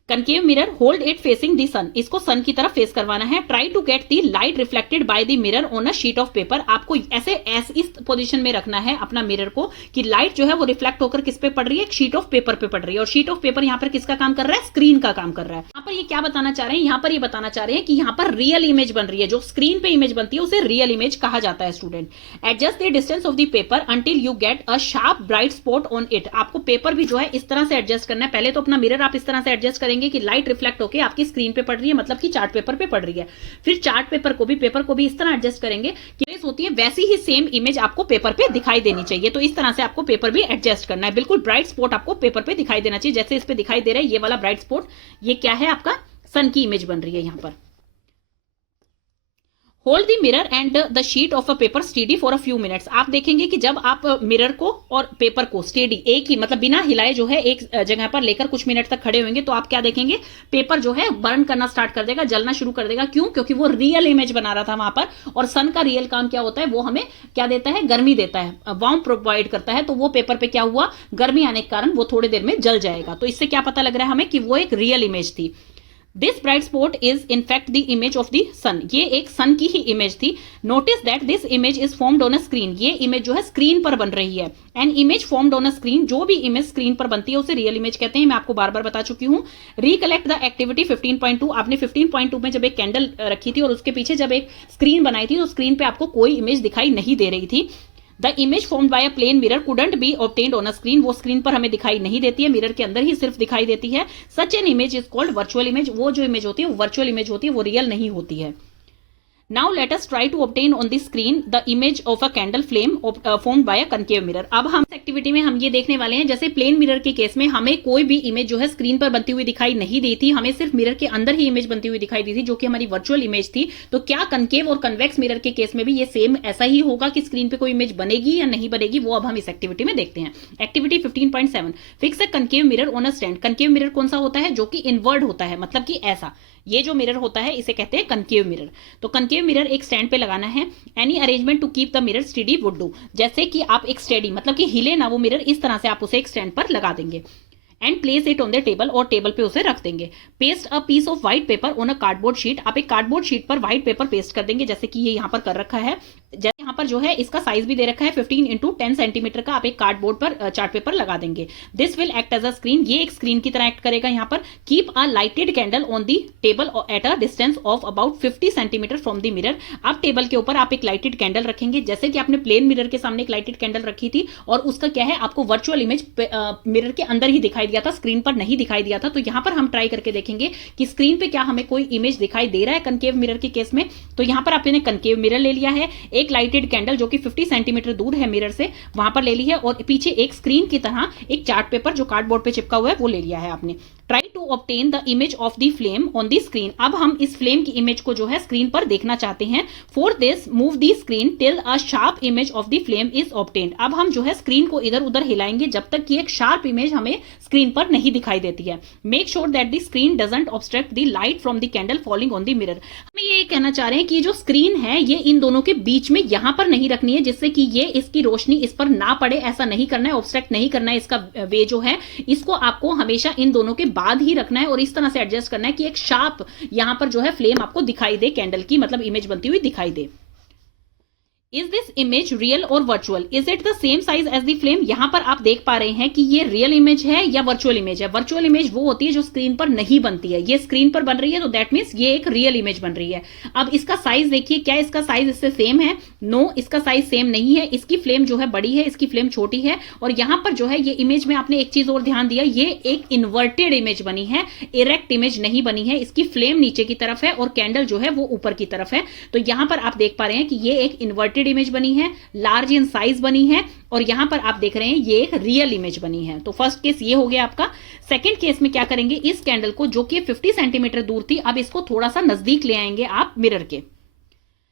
Concave mirror, hold it facing the sun, इसको सन की तरफ फेस करवाना है। Try to get the light reflected by the mirror on a sheet of paper. आपको ऐसे इस पोजीशन में रखना है अपना मिरर को कि लाइट जो है वो रिफ्लेक्ट होकर किस पे पड़ रही है, एक शीट ऑफ पेपर पे पड़ रही है। और शीट ऑफ पेपर यहाँ पर किसका काम कर रहा है, स्क्रीन का काम कर रहा है। यहाँ पर ये क्या बताना चाह रहे हैं, यहाँ पर ये बताना चाह रहे हैं कि यहाँ पर रियल इमेज बन रही है, जो स्क्रीन पे इमेज बनती है उसे रियल इमेज कहा जाता है student. Adjust the distance of the paper until you get a sharp bright spot on it. आपको पेपर भी जो है इस तरह से एडजस्ट करना है। पहले तो अपना मिरर आप इस तरह से एडजस्ट करेंगे कि लाइट रिफ्लेक्ट होके आपकी स्क्रीन पे पड़ रही है, मतलब कि चार्ट पेपर पे पड़ रही है। फिर चार्ट पेपर को भी इस तरह एडजस्ट करेंगे कि प्लेस होती है वैसी ही सेम इमेज आपको पेपर पे दिखाई देनी चाहिए। तो इस तरह से आपको पेपर भी एडजस्ट करना है। बिल्कुल ब्राइट स्पॉट आपको पेपर पे दिखाई देना चाहिए, जैसे इस पे दिखाई दे रहा है ये वाला ब्राइट स्पॉट, ये क्या है, आपका सन की इमेज बन रही है यहाँ पर। Hold the mirror and the sheet of a paper steady for a few minutes. आप देखेंगे कि जब आप मिरर को और पेपर को स्टेडी, एक ही मतलब बिना हिलाए जो है एक जगह पर लेकर कुछ मिनट तक खड़े होंगे, तो आप क्या देखेंगे, पेपर जो है बर्न करना स्टार्ट कर देगा, जलना शुरू कर देगा। क्यों? क्योंकि वो रियल इमेज बना रहा था वहां पर। और सन का रियल काम क्या होता है, वो हमें क्या देता है, गर्मी देता है, वार्म प्रोवाइड करता है। तो वो पेपर पे क्या हुआ, गर्मी आने के कारण वो थोड़ी देर में जल जाएगा। तो इससे क्या पता लग रहा है हमें कि वो एक रियल इमेज थी। This bright spot is in fact the image of the sun. ये एक सन की ही इमेज थी। Notice that this image is formed on a screen. ये इमेज जो है स्क्रीन पर बन रही है। An image formed on a screen, जो भी इमेज स्क्रीन पर बनती है उसे रियल इमेज कहते हैं। मैं आपको बार बार बता चुकी हूँ। Recollect the activity 15.2। आपने 15.2 में जब एक कैंडल रखी थी और उसके पीछे जब एक स्क्रीन बनाई थी, तो स्क्रीन पे आपको कोई इमेज दिखाई नहीं दे रही थी। The image formed by a plane mirror couldn't be obtained on a screen. वो स्क्रीन पर हमें दिखाई नहीं देती है, मिरर के अंदर ही सिर्फ दिखाई देती है। Such an image is called virtual image. वो जो इमेज होती है वो वर्चुअल इमेज होती है, वो रियल नहीं होती है। Now let us try to obtain on the screen the image of a candle flame formed by a concave mirror। अब हम एक्टिविटी में हम ये देखने वाले हैं, जैसे प्लेन मिरर के केस में हमें कोई भी इमेज जो है स्क्रीन पर बनती हुई दिखाई नहीं दी थी, हमें सिर्फ मिरर के अंदर ही इमेज बनती हुई दिखाई दी थी, जो कि हमारी वर्चुअल इमेज थी। तो क्या कनकेव और कन्वेक्स मिरर के केस में भी ये सेम ऐसा ही होगा कि स्क्रीन पे कोई इमेज बनेगी या नहीं बनेगी, वो अब हम इस एक्टिविटी में देखते हैं। Activity 15.7, fix a concave mirror on a stand. Concave mirror कौन सा होता है, जो कि इनवर्ड होता है, मतलब कि ऐसा, ये जो मिरर होता है इसे कहते हैं कनकेव मिरर। तो कनकेव मिरर एक स्टैंड पे लगाना है। Any arrangement to keep the mirror steady would do. जैसे कि आप एक स्टेडी, मतलब कि हिले ना वो मिरर, इस तरह से आप उसे एक स्टैंड पर लगा देंगे। And place it on the table, और टेबल पे उसे रख देंगे। Paste a piece of white paper on a cardboard sheet. आप एक कार्डबोर्ड शीट पर व्हाइट पेपर पेस्ट कर देंगे, जैसे कि ये यहाँ पर कर रखा है। जैसे यहाँ पर जो है इसका साइज भी दे रखा है 15x10 सेंटीमीटर का, आप एक कार्डबोर्ड पर चार्ट पेपर लगा देंगे। This will act as a screen. ये एक स्क्रीन की तरह एक्ट करेगा यहाँ पर। Keep a lighted candle on the table at a distance of about 50 centimetre from the mirror. आप टेबल के ऊपर आप एक लाइटेड कैंडल रखेंगे, जैसे कि आपने प्लेन मिरर के सामने एक लाइटेड कैंडल रखी थी, और उसका क्या है, आपको वर्चुअल इमेज मिरर के अंदर ही दिखाई दिया था, स्क्रीन पर नहीं दिखाई दिया था। तो यहाँ पर हम ट्राई करके देखेंगे कि स्क्रीन पे क्या हमें कोई इमेज दिखाई दे रहा है कनकेव मिरर के केस में। तो यहाँ पर आपने कनकेव मिरर ले लिया है, एक लाइटेड कैंडल जो कि 50 सेंटीमीटर दूर है मिरर से, वहां पर ले ली है, और पीछे एक स्क्रीन की तरह एक चार्ट पेपर जो कार्डबोर्ड पे चिपका हुआ है वो ले लिया है आपने। Try to obtain the image of the flame on the screen. अब हम इस फ्लेम की इमेज को जो है स्क्रीन पर देखना चाहते हैं। For this move the screen till a sharp image of the flame is obtained. अब हम जो है स्क्रीन को इधर उधर हिलाएंगे जब तक कि एक शार्प इमेज हमें स्क्रीन पर नहीं दिखाई देती है। Make sure that the screen doesn't obstruct the light from the candle falling on the mirror. हमें ये कहना चाह रहे हैं कि जो स्क्रीन है ये इन दोनों के बीच में यहां पर नहीं रखनी है, जिससे कि ये इसकी रोशनी इस पर ना पड़े। ऐसा नहीं करना है, ऑब्स्ट्रक्ट नहीं करना है। इसका वे जो है इसको आपको हमेशा इन दोनों के बाद ही रखना है और इस तरह से एडजस्ट करना है कि एक शार्प यहां पर जो है फ्लेम आपको दिखाई दे, कैंडल की मतलब इमेज बनती हुई दिखाई दे। इज दिस इमेज रियल और virtual? Is it the same size as the flame? यहां पर आप देख पा रहे हैं कि ये रियल इमेज है या वर्चुअल इमेज है। वर्चुअल इमेज वो होती है जो स्क्रीन पर नहीं बनती है, ये स्क्रीन पर बन रही है तो दैट मीन्स ये एक रियल इमेज बन रही है। अब इसका साइज देखिए, क्या इसका साइज इससे सेम है? नो, इसका साइज सेम नहीं है। इसकी फ्लेम जो है बड़ी है, इसकी फ्लेम छोटी है। और यहां पर जो है ये इमेज में आपने एक चीज और ध्यान दिया, ये एक इन्वर्टेड इमेज बनी है, इरेक्ट इमेज नहीं बनी है। इसकी फ्लेम नीचे की तरफ है और कैंडल जो है वो ऊपर की तरफ है। तो यहां पर आप देख पा रहे हैं कि ये एक इन्वर्टेड इमेज बनी है, लार्ज इन साइज बनी है, और यहां पर आप देख रहे हैं ये एक रियल इमेज बनी है। तो फर्स्ट केस ये हो गया आपका। सेकंड केस में क्या करेंगे, इस कैंडल को जो कि 50 सेंटीमीटर दूर थी, अब इसको थोड़ा सा नजदीक ले आएंगे आप मिरर के।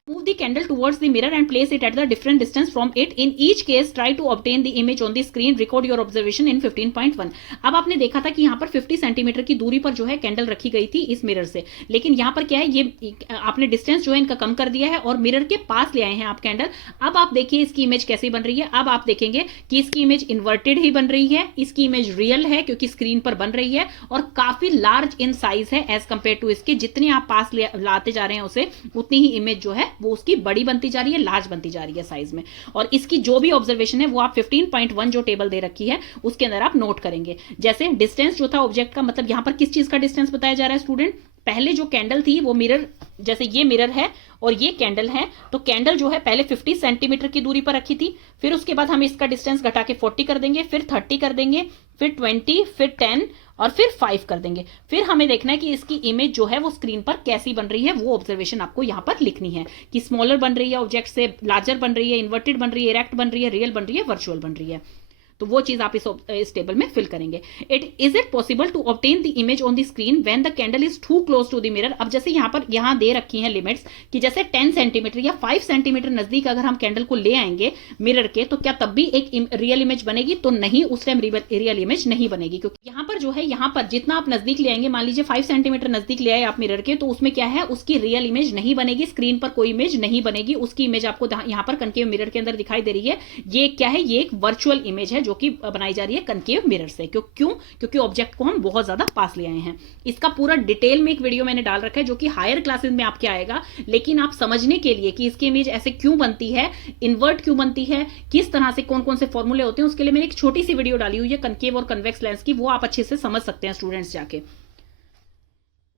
Move the candle towards the mirror and place it at the different distance from it. In each case, try to obtain the image on the screen. Record your observation in 15.1. अब आपने देखा था कि यहाँ पर 50 सेंटीमीटर की दूरी पर जो है कैंडल रखी गई थी इस मिरर से, लेकिन यहाँ पर क्या है, ये आपने डिस्टेंस जो है इनका कम कर दिया है और मिरर के पास ले आए हैं आप कैंडल। अब आप देखिए इसकी इमेज कैसी बन रही है। अब आप देखेंगे कि इसकी इमेज इन्वर्टेड ही बन रही है, इसकी इमेज रियल है क्योंकि स्क्रीन पर बन रही है और काफी लार्ज इन साइज है एज कंपेयर टू इसके। जितने आप पास लाते जा रहे हैं उसे उतनी ही इमेज जो है वो उसकी बड़ी बनती जा रही है, लार्ज बनती जा रही है साइज में। और इसकी जो भी ऑब्जर्वेशन है वो आप 15.1 जो टेबल दे रखी है उसके अंदर आप नोट करेंगे। जैसे डिस्टेंस जो था ऑब्जेक्ट का, मतलब यहां पर किस चीज का डिस्टेंस बताया जा रहा है स्टूडेंट, पहले जो कैंडल थी वो मिरर, जैसे ये मिरर है और ये कैंडल है, तो कैंडल जो है पहले 50 सेंटीमीटर की दूरी पर रखी थी, फिर उसके बाद हम इसका डिस्टेंस घटा के 40 कर देंगे, फिर 30 कर देंगे, फिर 20, फिर 10 और फिर 5 कर देंगे। फिर हमें देखना है कि इसकी इमेज जो है वो स्क्रीन पर कैसी बन रही है, वो ऑब्जर्वेशन आपको यहां पर लिखनी है कि स्मॉलर बन रही है ऑब्जेक्ट से, लार्जर बन रही है, इन्वर्टेड बन रही है, इरेक्ट बन रही है, रियल बन रही है, वर्चुअल बन रही है। तो वो चीज आप इस टेबल में फिल करेंगे। Is it possible to obtain the image on the screen when the candle is too close to the mirror? अब जैसे यहां दे रखी हैं लिमिट्स कि जैसे 10 सेंटीमीटर या 5 सेंटीमीटर नजदीक अगर हम कैंडल को ले आएंगे मिरर के, तो क्या तब भी एक रियल इमेज बनेगी? तो नहीं, उस टाइम रियल इमेज नहीं बनेगी, क्योंकि यहां पर जो है, यहां पर जितना आप नजदीक ले आएंगे, मान लीजिए 5 सेंटीमीटर नजदीक ले आए आप मिरर के, तो उसमें क्या है, उसकी रियल इमेज नहीं बनेगी, स्क्रीन पर कोई इमेज नहीं बनेगी। उसकी इमेज आपको यहां पर कनकेव मिरर के अंदर दिखाई दे रही है। ये क्या है, ये एक वर्चुअल इमेज है जो कि बनाई जा रही है कनकेव मिरर से। क्यों? क्योंकि ऑब्जेक्ट को हम बहुत ज्यादा पास ले आए हैं। इसका पूरा डिटेल में एक वीडियो मैंने डाल रखा है जो कि हायर क्लासेस में आपके आएगा, लेकिन आप समझने के लिए कि इसकी इमेज ऐसे क्यों बनती है, इन्वर्ट क्यों बनती है, किस तरह से कौन कौन से फॉर्मूले होते हैं, उसके लिए मैंने एक छोटी सी वीडियो डाली हुई है कनकेव और कन्वेक्स लेंस की, वो आप अच्छे से समझ सकते हैं स्टूडेंट्स जाके।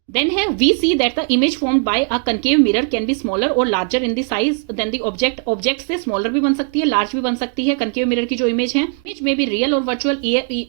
Then here we see that the image formed by a concave mirror can be smaller or larger in the size than the object. Object से smaller भी बन सकती है, large भी बन सकती है concave mirror की जो इमेज है। इमेज में भी रियल और वर्चुअल,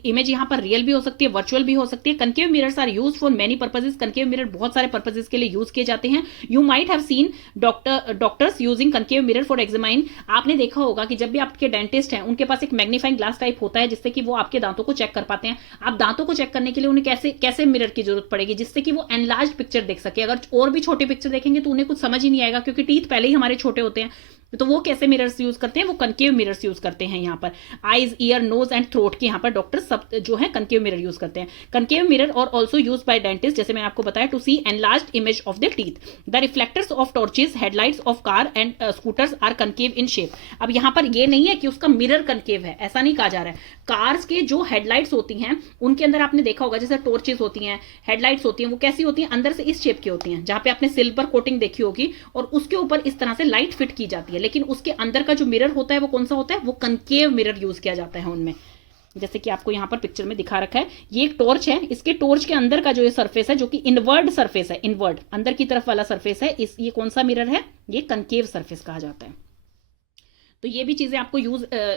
इमेज यहाँ पर रियल भी हो सकती है, वर्चुअल भी हो सकती है। concave mirrors are used for many purposes. concave mirror बहुत सारे पर्पजेस के लिए यूज किए जाते हैं। You might have seen doctors using concave mirror for examine. आपने देखा होगा कि जब भी आपके डेंटिस्ट हैं उनके पास एक मैग्नीफाइंग ग्लास टाइप होता है जिससे कि वो आपके दांतों को चेक कर पाते हैं। आप दांतों को चेक करने के लिए उन्हें कैसे मिरर की जरूरत पड़ेगी, जिससे कि वो लार्ज पिक्चर देख सके। अगर और भी छोटी पिक्चर देखेंगे तो उन्हें कुछ समझ ही नहीं आएगा, क्योंकि टीथ पहले ही हमारे छोटे होते हैं। तो वो कैसे मिरर्स यूज करते हैं, वो कनकेव मिरर्स यूज करते हैं। यहाँ पर eyes, ear, nose and throat के यहाँ पर डॉक्टर सब जो है कनकेव मिरर यूज करते हैं। कनकेव मिरर और ऑल्सो यूज बाय डेंटिस्ट, जैसे मैंने आपको बताया, to see enlarged image of the teeth. The reflectors of torches, headlights of car and scooters are concave in shape. अब यहाँ पर ये नहीं है कि उसका मिरर कनकेव है, ऐसा नहीं कहा जा रहा है। कार्स के जो हेडलाइट्स होती हैं उनके अंदर आपने देखा होगा, जैसे टॉर्चेस होती हैं, हेडलाइट्स होती हैं, वो कैसी होती हैं, अंदर से इस शेप की होती हैं, जहां पे आपने सिल्वर कोटिंग देखी होगी और उसके ऊपर इस तरह से लाइट फिट की जाती है। लेकिन उसके अंदर का जो मिरर होता है वो कौन सा होता है, वो कनकेव मिरर यूज किया जाता है उनमें। जैसे कि आपको यहाँ पर पिक्चर में दिखा रखा है, ये एक टॉर्च है, इसके टॉर्च के अंदर का जो ये सरफेस है, जो कि इनवर्ड सरफेस है, इनवर्ड अंदर की तरफ वाला सरफेस है, ये कौन सा मिरर है, ये कनकेव सरफेस कहा जाता है। तो ये भी चीजें आपको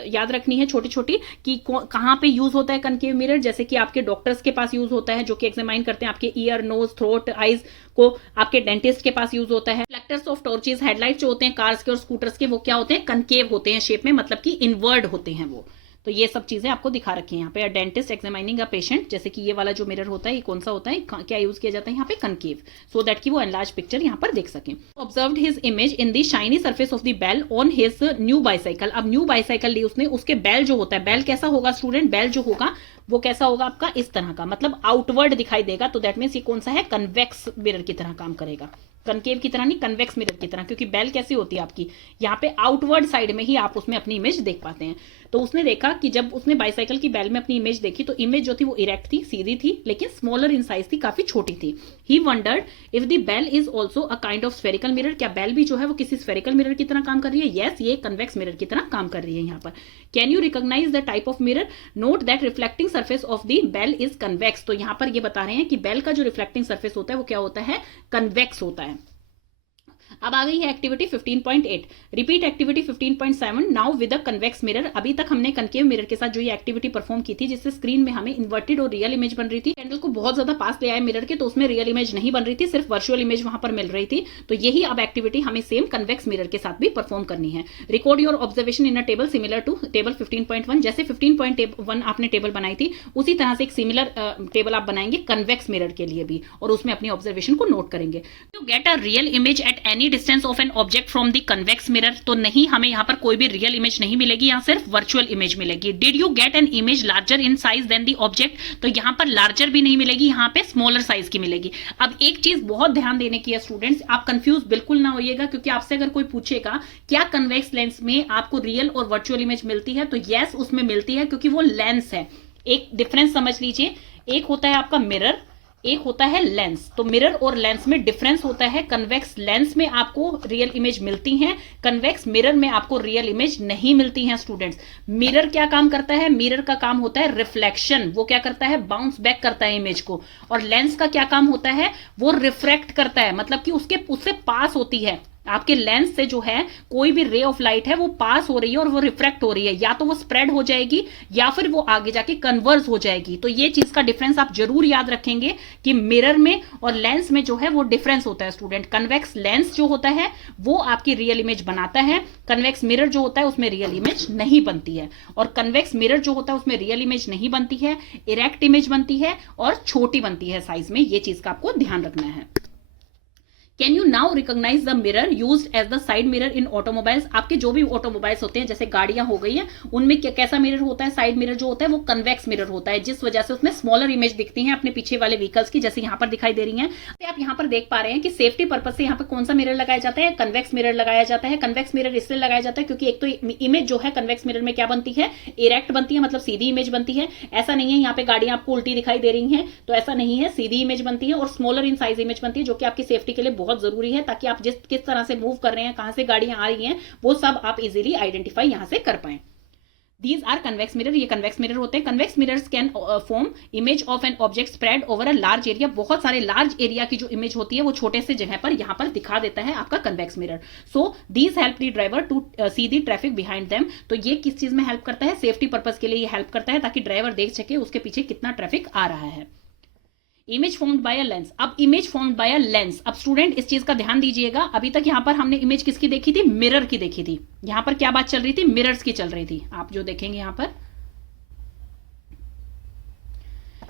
याद रखनी है छोटी छोटी, कि कहाँ पे यूज होता है कनकेव मिरर। जैसे कि आपके डॉक्टर्स के पास यूज होता है, जो कि एग्जामाइन करते हैं आपके ईयर, नोज, थ्रोट, आईज को। आपके डेंटिस्ट के पास यूज होता है। रिफ्लेक्टर्स ऑफ टॉर्चेस, हेडलाइट जो होते हैं कार्स के और स्कूटर्स के, वो क्या होते हैं, कनकेव होते हैं शेप में, मतलब कि इनवर्ड होते हैं वो। तो ये सब चीजें आपको दिखा रखी हैं यहाँ पे। डेंटिस्ट एग्जामिनिंग अ पेशेंट, जैसे कि ये वाला जो मिरर होता है ये कौन सा होता है, क्या यूज किया जाता है यहाँ पे, कनकेव, सो दैट कि वो एनलार्ज पिक्चर यहाँ पर देख सकें। Observed his image in the shiny surface of the bell on his new bicycle. अब न्यू बाइसाइकिल ली उसने, उसके बेल जो होता है, बेल कैसा होगा स्टूडेंट, बेल जो होगा वो कैसा होगा आपका, इस तरह का, मतलब आउटवर्ड दिखाई देगा। तो दैट मीन्स ये कौन सा है, कन्वेक्स मिरर की तरह काम करेगा, कनकेव की तरह नहीं, कन्वेक्स मिरर की तरह, क्योंकि बेल कैसी होती है आपकी, यहाँ पे आउटवर्ड साइड में ही आप उसमें अपनी इमेज देख पाते हैं। तो उसने देखा कि जब उसने बाइसाइकिल की बेल में अपनी इमेज देखी तो इमेज जो थी वो इरेक्ट थी, सीधी थी, लेकिन स्मॉलर इन साइज थी, काफी छोटी थी। He wondered if the bell is also a kind of spherical mirror, क्या बेल भी जो है वो किसी स्फेरिकल मिरर की तरह काम कर रही है? यस, ये कन्वेक्स मिरर की तरह काम कर रही है यहाँ पर। Can you recognise the type of mirror? Note that reflecting surface of the bell is convex. तो यहाँ पर ये बता रहे हैं कि बेल का जो रिफ्लेक्टिंग सर्फेस होता है वो क्या होता है, कन्वेक्स होता है। अब आ गई है activity 15.8, repeat activity 15.7 now with a convex mirror. अभी तक हमने कनकेव मिरर के साथ जो ये एक्टिविटी परफॉर्म की थी, जिससे स्क्रीन में हमें इन्वर्टेड और रियल इमेज बन रही थी। कैंडल को बहुत ज्यादा पास ले आए मिरर के, तो उसमें रियल इमेज नहीं बन रही थी, सिर्फ वर्चुअल इमेज वहां पर मिल रही थी। तो यही अब एक्टिविटी हमें सेम कन्वेक्स मिरर के साथ भी परफॉर्म करनी है। Record your observation in a table similar to table 15.1। जैसे 15.1 आपने टेबल बनाई थी, उसी तरह से एक सिमिलर टेबल आप बनाएंगे कन्वेक्स मिरर के लिए भी, और उसमें अपनी ऑब्जर्वेशन को नोट करेंगे। To get a real image at any distance of an object from the convex mirror, तो नहीं, हमें यहाँ पर कोई भी रियल इमेज नहीं मिलेगी, यहाँ सिर्फ वर्चुअल इमेज मिलेगी। Did you get an image larger in size than the object? तो यहाँ पर लार्जर भी नहीं मिलेगी, यहाँ पे स्मॉलर साइज की मिलेगी। अब एक चीज बहुत ध्यान देने की है स्टूडेंट्स, आप कंफ्यूज बिल्कुल ना होइएगा, क्योंकि आपसे अगर कोई पूछेगा क्या कन्वेक्स लेंस में आपको रियल और वर्चुअल इमेज मिलती है, तो यस उसमें मिलती है, क्योंकि वो लेंस है। एक डिफरेंस समझ लीजिए, एक होता है आपका मिरर, एक होता है लेंस। तो मिरर और लेंस में डिफरेंस होता है। कन्वेक्स लेंस में आपको रियल इमेज मिलती है, कन्वेक्स मिरर में आपको रियल इमेज नहीं मिलती है स्टूडेंट्स। मिरर क्या काम करता है? मिरर का काम होता है रिफ्लेक्शन, वो क्या करता है, बाउंस बैक करता है इमेज को। और लेंस का क्या काम होता है, वो रिफ्रैक्ट करता है, मतलब कि उससे पास होती है। आपके लेंस से जो है कोई भी रे ऑफ लाइट है वो पास हो रही है और वो रिफ्रैक्ट हो रही है, या तो वो स्प्रेड हो जाएगी या फिर वो आगे जाके कन्वर्ज हो जाएगी। तो ये चीज का डिफरेंस आप जरूर याद रखेंगे कि मिरर में और लेंस में जो है वो डिफरेंस होता है स्टूडेंट। कन्वेक्स लेंस जो होता है वो आपकी रियल इमेज बनाता है, कन्वेक्स मिरर जो होता है उसमें रियल इमेज नहीं बनती है। और कन्वेक्स मिरर जो होता है उसमें रियल इमेज नहीं बनती है, इरेक्ट इमेज बनती है और छोटी बनती है साइज में। ये चीज का आपको ध्यान रखना है। Can you now recognise the mirror used as the side mirror in automobiles? आपके जो भी ऑटोमोबाइल्स होते हैं, जैसे गाड़ियां हो गई हैं, उनमें कैसा मिरर होता है? साइड मिरर जो होता है वो कन्वेक्स मिरर होता है, जिस वजह से उसमें स्मॉलर इमेज दिखती है अपने पीछे वाले व्हीकल्स की, जैसे यहाँ पर दिखाई दे रही है। तो आप यहाँ पर देख पा रहे हैं कि सेफ्टी पर्पज से यहाँ पर कौन सा मिरर लगाया जाता है? कन्वेक्स मिरर लगाया जाता है। कन्वेक्स मिरर इसलिए लगाया जाता है क्योंकि एक तो इमेज जो है कन्वेक्स मिरर में क्या बनती है, इरेक्ट बनती है, मतलब सीधी इमेज बनती है। ऐसा नहीं है यहाँ पे गाड़ियां आपको उल्टी दिखाई दे रही हैं, तो ऐसा नहीं है, सीधी इमेज बनती है और स्मॉलर इन साइज इमेज बनती है, जो कि आपकी सेफ्टी के लिए बहुत जरूरी है, ताकि आप किस तरह से मूव कर रहे हैं, कहां से गाड़ियां आ रही हैं, वो सब आप इजीली आइडेंटिफाई यहां से कर पाए। These are convex mirror, ये convex mirror होते हैं। convex mirrors can form image of an object spread over a large area। बहुत सारे large area की जो image होती है वो छोटे से जगह पर यहाँ पर दिखा देता है आपका convex mirror। So these help the driver to see the traffic behind them। तो ये किस चीज में हेल्प करता है? सेफ्टी पर्पज के लिए ये हेल्प करता है, ताकि ड्राइवर देख सके उसके पीछे कितना ट्रैफिक आ रहा है। Image formed by a lens. अब image formed by a lens, अब स्टूडेंट इस चीज का ध्यान दीजिएगा। अभी तक यहां पर हमने इमेज किसकी देखी थी? मिरर की देखी थी। यहां पर क्या बात चल रही थी? मिरर्स की चल रही थी। आप जो देखेंगे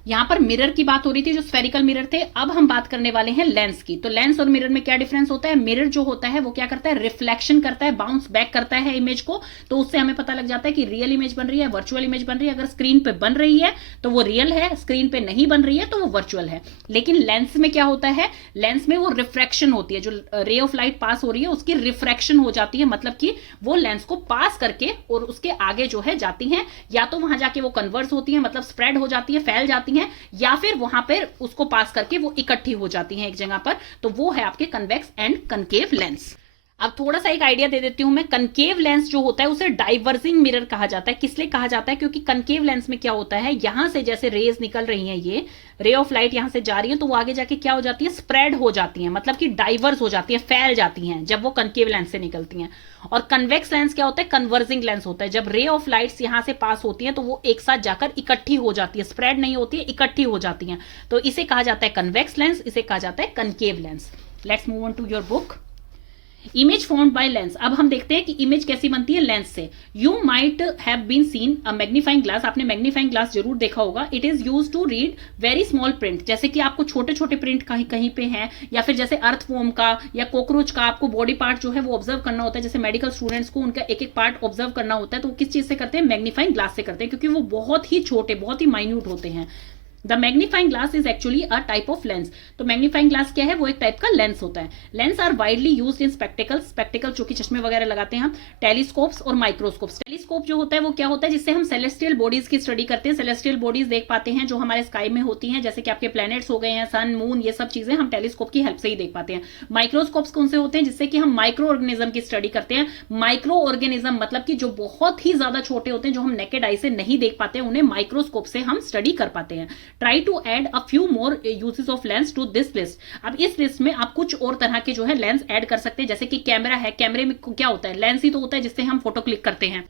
यहां पर मिरर की बात हो रही थी, जो स्फेरिकल मिरर थे। अब हम बात करने वाले हैं लेंस की। तो लेंस और मिरर में क्या डिफरेंस होता है? मिरर जो होता है वो क्या करता है? रिफ्लेक्शन करता है, बाउंस बैक करता है इमेज को। तो उससे हमें पता लग जाता है कि रियल इमेज बन रही है, वर्चुअल इमेज बन रही है। अगर स्क्रीन पे बन रही है तो वो रियल है, स्क्रीन पे नहीं बन रही है तो वो वर्चुअल है। लेकिन लेंस में क्या होता है? लेंस में वो रिफ्रैक्शन होती है, जो रे ऑफ लाइट पास हो रही है उसकी रिफ्रैक्शन हो जाती है, मतलब कि वो लेंस को पास करके और उसके आगे जो है जाती है, या तो वहां जाके वो कन्वर्स होती है, मतलब स्प्रेड हो जाती है, फैल जाती है, या फिर वहां पर उसको पास करके वो इकट्ठी हो जाती हैं एक जगह पर। तो वो है आपके कन्वेक्स एंड कनकेव लेंस। अब थोड़ा सा एक आइडिया दे देती हूं मैं। कनकेव लेंस जो होता है उसे डाइवर्जिंग मिरर कहा जाता है। किस लिए कहा जाता है? क्योंकि कनकेव लेंस में क्या होता है, यहां से जैसे रेज निकल रही हैं, ये रे ऑफ लाइट यहां से जा रही है, तो वो आगे जाके क्या हो जाती है? स्प्रेड हो जाती है, मतलब कि डाइवर्स हो जाती है, फैल जाती हैं जब वो कनकेव लेंस से निकलती हैं। और कन्वेक्स लेंस क्या होता है? कन्वर्जिंग लेंस होता है। जब रे ऑफ लाइट्स यहां से पास होती है तो वो एक साथ जाकर इकट्ठी हो जाती है, स्प्रेड नहीं होती है, इकट्ठी हो जाती हैं। तो इसे कहा जाता है कन्वेक्स लेंस, इसे कहा जाता है concave lens. Let's move on to your book. Image formed by lens. अब हम देखते हैं कि इमेज कैसी बनती है लेंस से। You might have been seen a magnifying glass, आपने मैग्नीफाइंग ग्लास जरूर देखा होगा। It is use to read very small print, जैसे कि आपको छोटे छोटे प्रिंट कहीं कहीं पे है, या फिर जैसे अर्थवॉर्म का या कॉकरोच का आपको बॉडी पार्ट जो है वो ऑब्जर्व करना होता है, जैसे मेडिकल स्टूडेंट्स को उनका एक एक पार्ट ऑब्जर्व करना होता है, तो किस चीज से करते हैं, मैग्नीफाइंग ग्लास से करते हैं, क्योंकि वो बहुत ही छोटे बहुत ही माइन्यूट होते हैं। The magnifying glass is actually a type of lens. तो मैग्नीफाइंग ग्लास क्या है, वो एक टाइप का लेंस होता है। Lens are widely used in spectacles, spectacle जो कि चश्मे वगैरह लगाते हैं हम, टेलीस्कोप्स और माइक्रोस्कोप्स। टेलीस्कोप जो होता है वो क्या होता है, जिससे हम सेलेस्टियल बॉडीज की स्टडी करते हैं, सेलेस्टियल बॉडीज देख पाते हैं जो हमारे स्काई में होती हैं, जैसे कि आपके प्लैनेट्स हो गए हैं, सन मून, ये सब चीजें हम टेलीस्कोप की हेल्प से ही देख पाते हैं। माइक्रोस्कोप्स कौन से होते हैं, जिससे कि हम माइक्रो ऑर्गेनिज्म की स्टडी करते हैं। माइक्रो ऑर्गेनिज्म मतलब कि जो बहुत ही ज्यादा छोटे होते हैं, जो हम नेकेड आई से नहीं देख पाते, उन्हें माइक्रोस्कोप से हम स्टडी कर पाते हैं। Try to add a few more uses of lens to this list। अब इस लिस्ट में आप कुछ और तरह के जो है लेंस ऐड कर सकते हैं, जैसे कि कैमरा है, कैमरे में क्या होता है, लेंस ही तो होता है जिससे हम फोटो क्लिक करते हैं।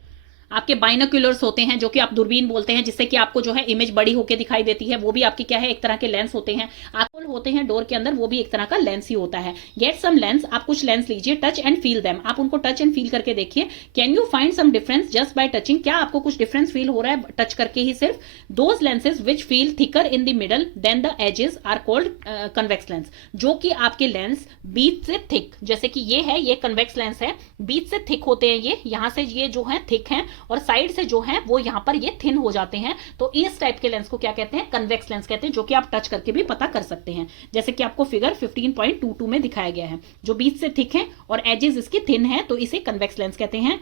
आपके बाइनोक्यूलर्स होते हैं जो कि आप दूरबीन बोलते हैं, जिससे कि आपको जो है इमेज बड़ी होकर दिखाई देती है, वो भी आपकी क्या है, एक तरह के लेंस होते हैं। आपको होते हैं डोर के अंदर, वो भी एक तरह का लेंस ही होता है। गेट सम लेंस, आप कुछ लेंस लीजिए, टच एंड फील देम, आप उनको टच एंड फील करके देखिए। Can you find some difference just by touching, क्या आपको कुछ डिफरेंस फील हो रहा है टच करके ही सिर्फ। Those lenses which feel thicker in the middle than the edges are called convex lens. जो कि आपके लेंस बीच से थिक, जैसे कि ये है, ये कन्वेक्स लेंस है, बीच से थिक होते हैं, ये यहां से ये जो है थिक है, और साइड से जो है वो यहां पर ये थिन हो जाते हैं। तो इस टाइप के लेंस को क्या कहते हैं, कन्वेक्स लेंस कहते हैं, जो कि आप टच करके भी पता कर सकते हैं। जैसे कि आपको फिगर 15.22 में दिखाया गया है, जो बीच से थिक है और एजेस इसकी थिन है, तो इसे कन्वेक्स लेंस कहते हैं।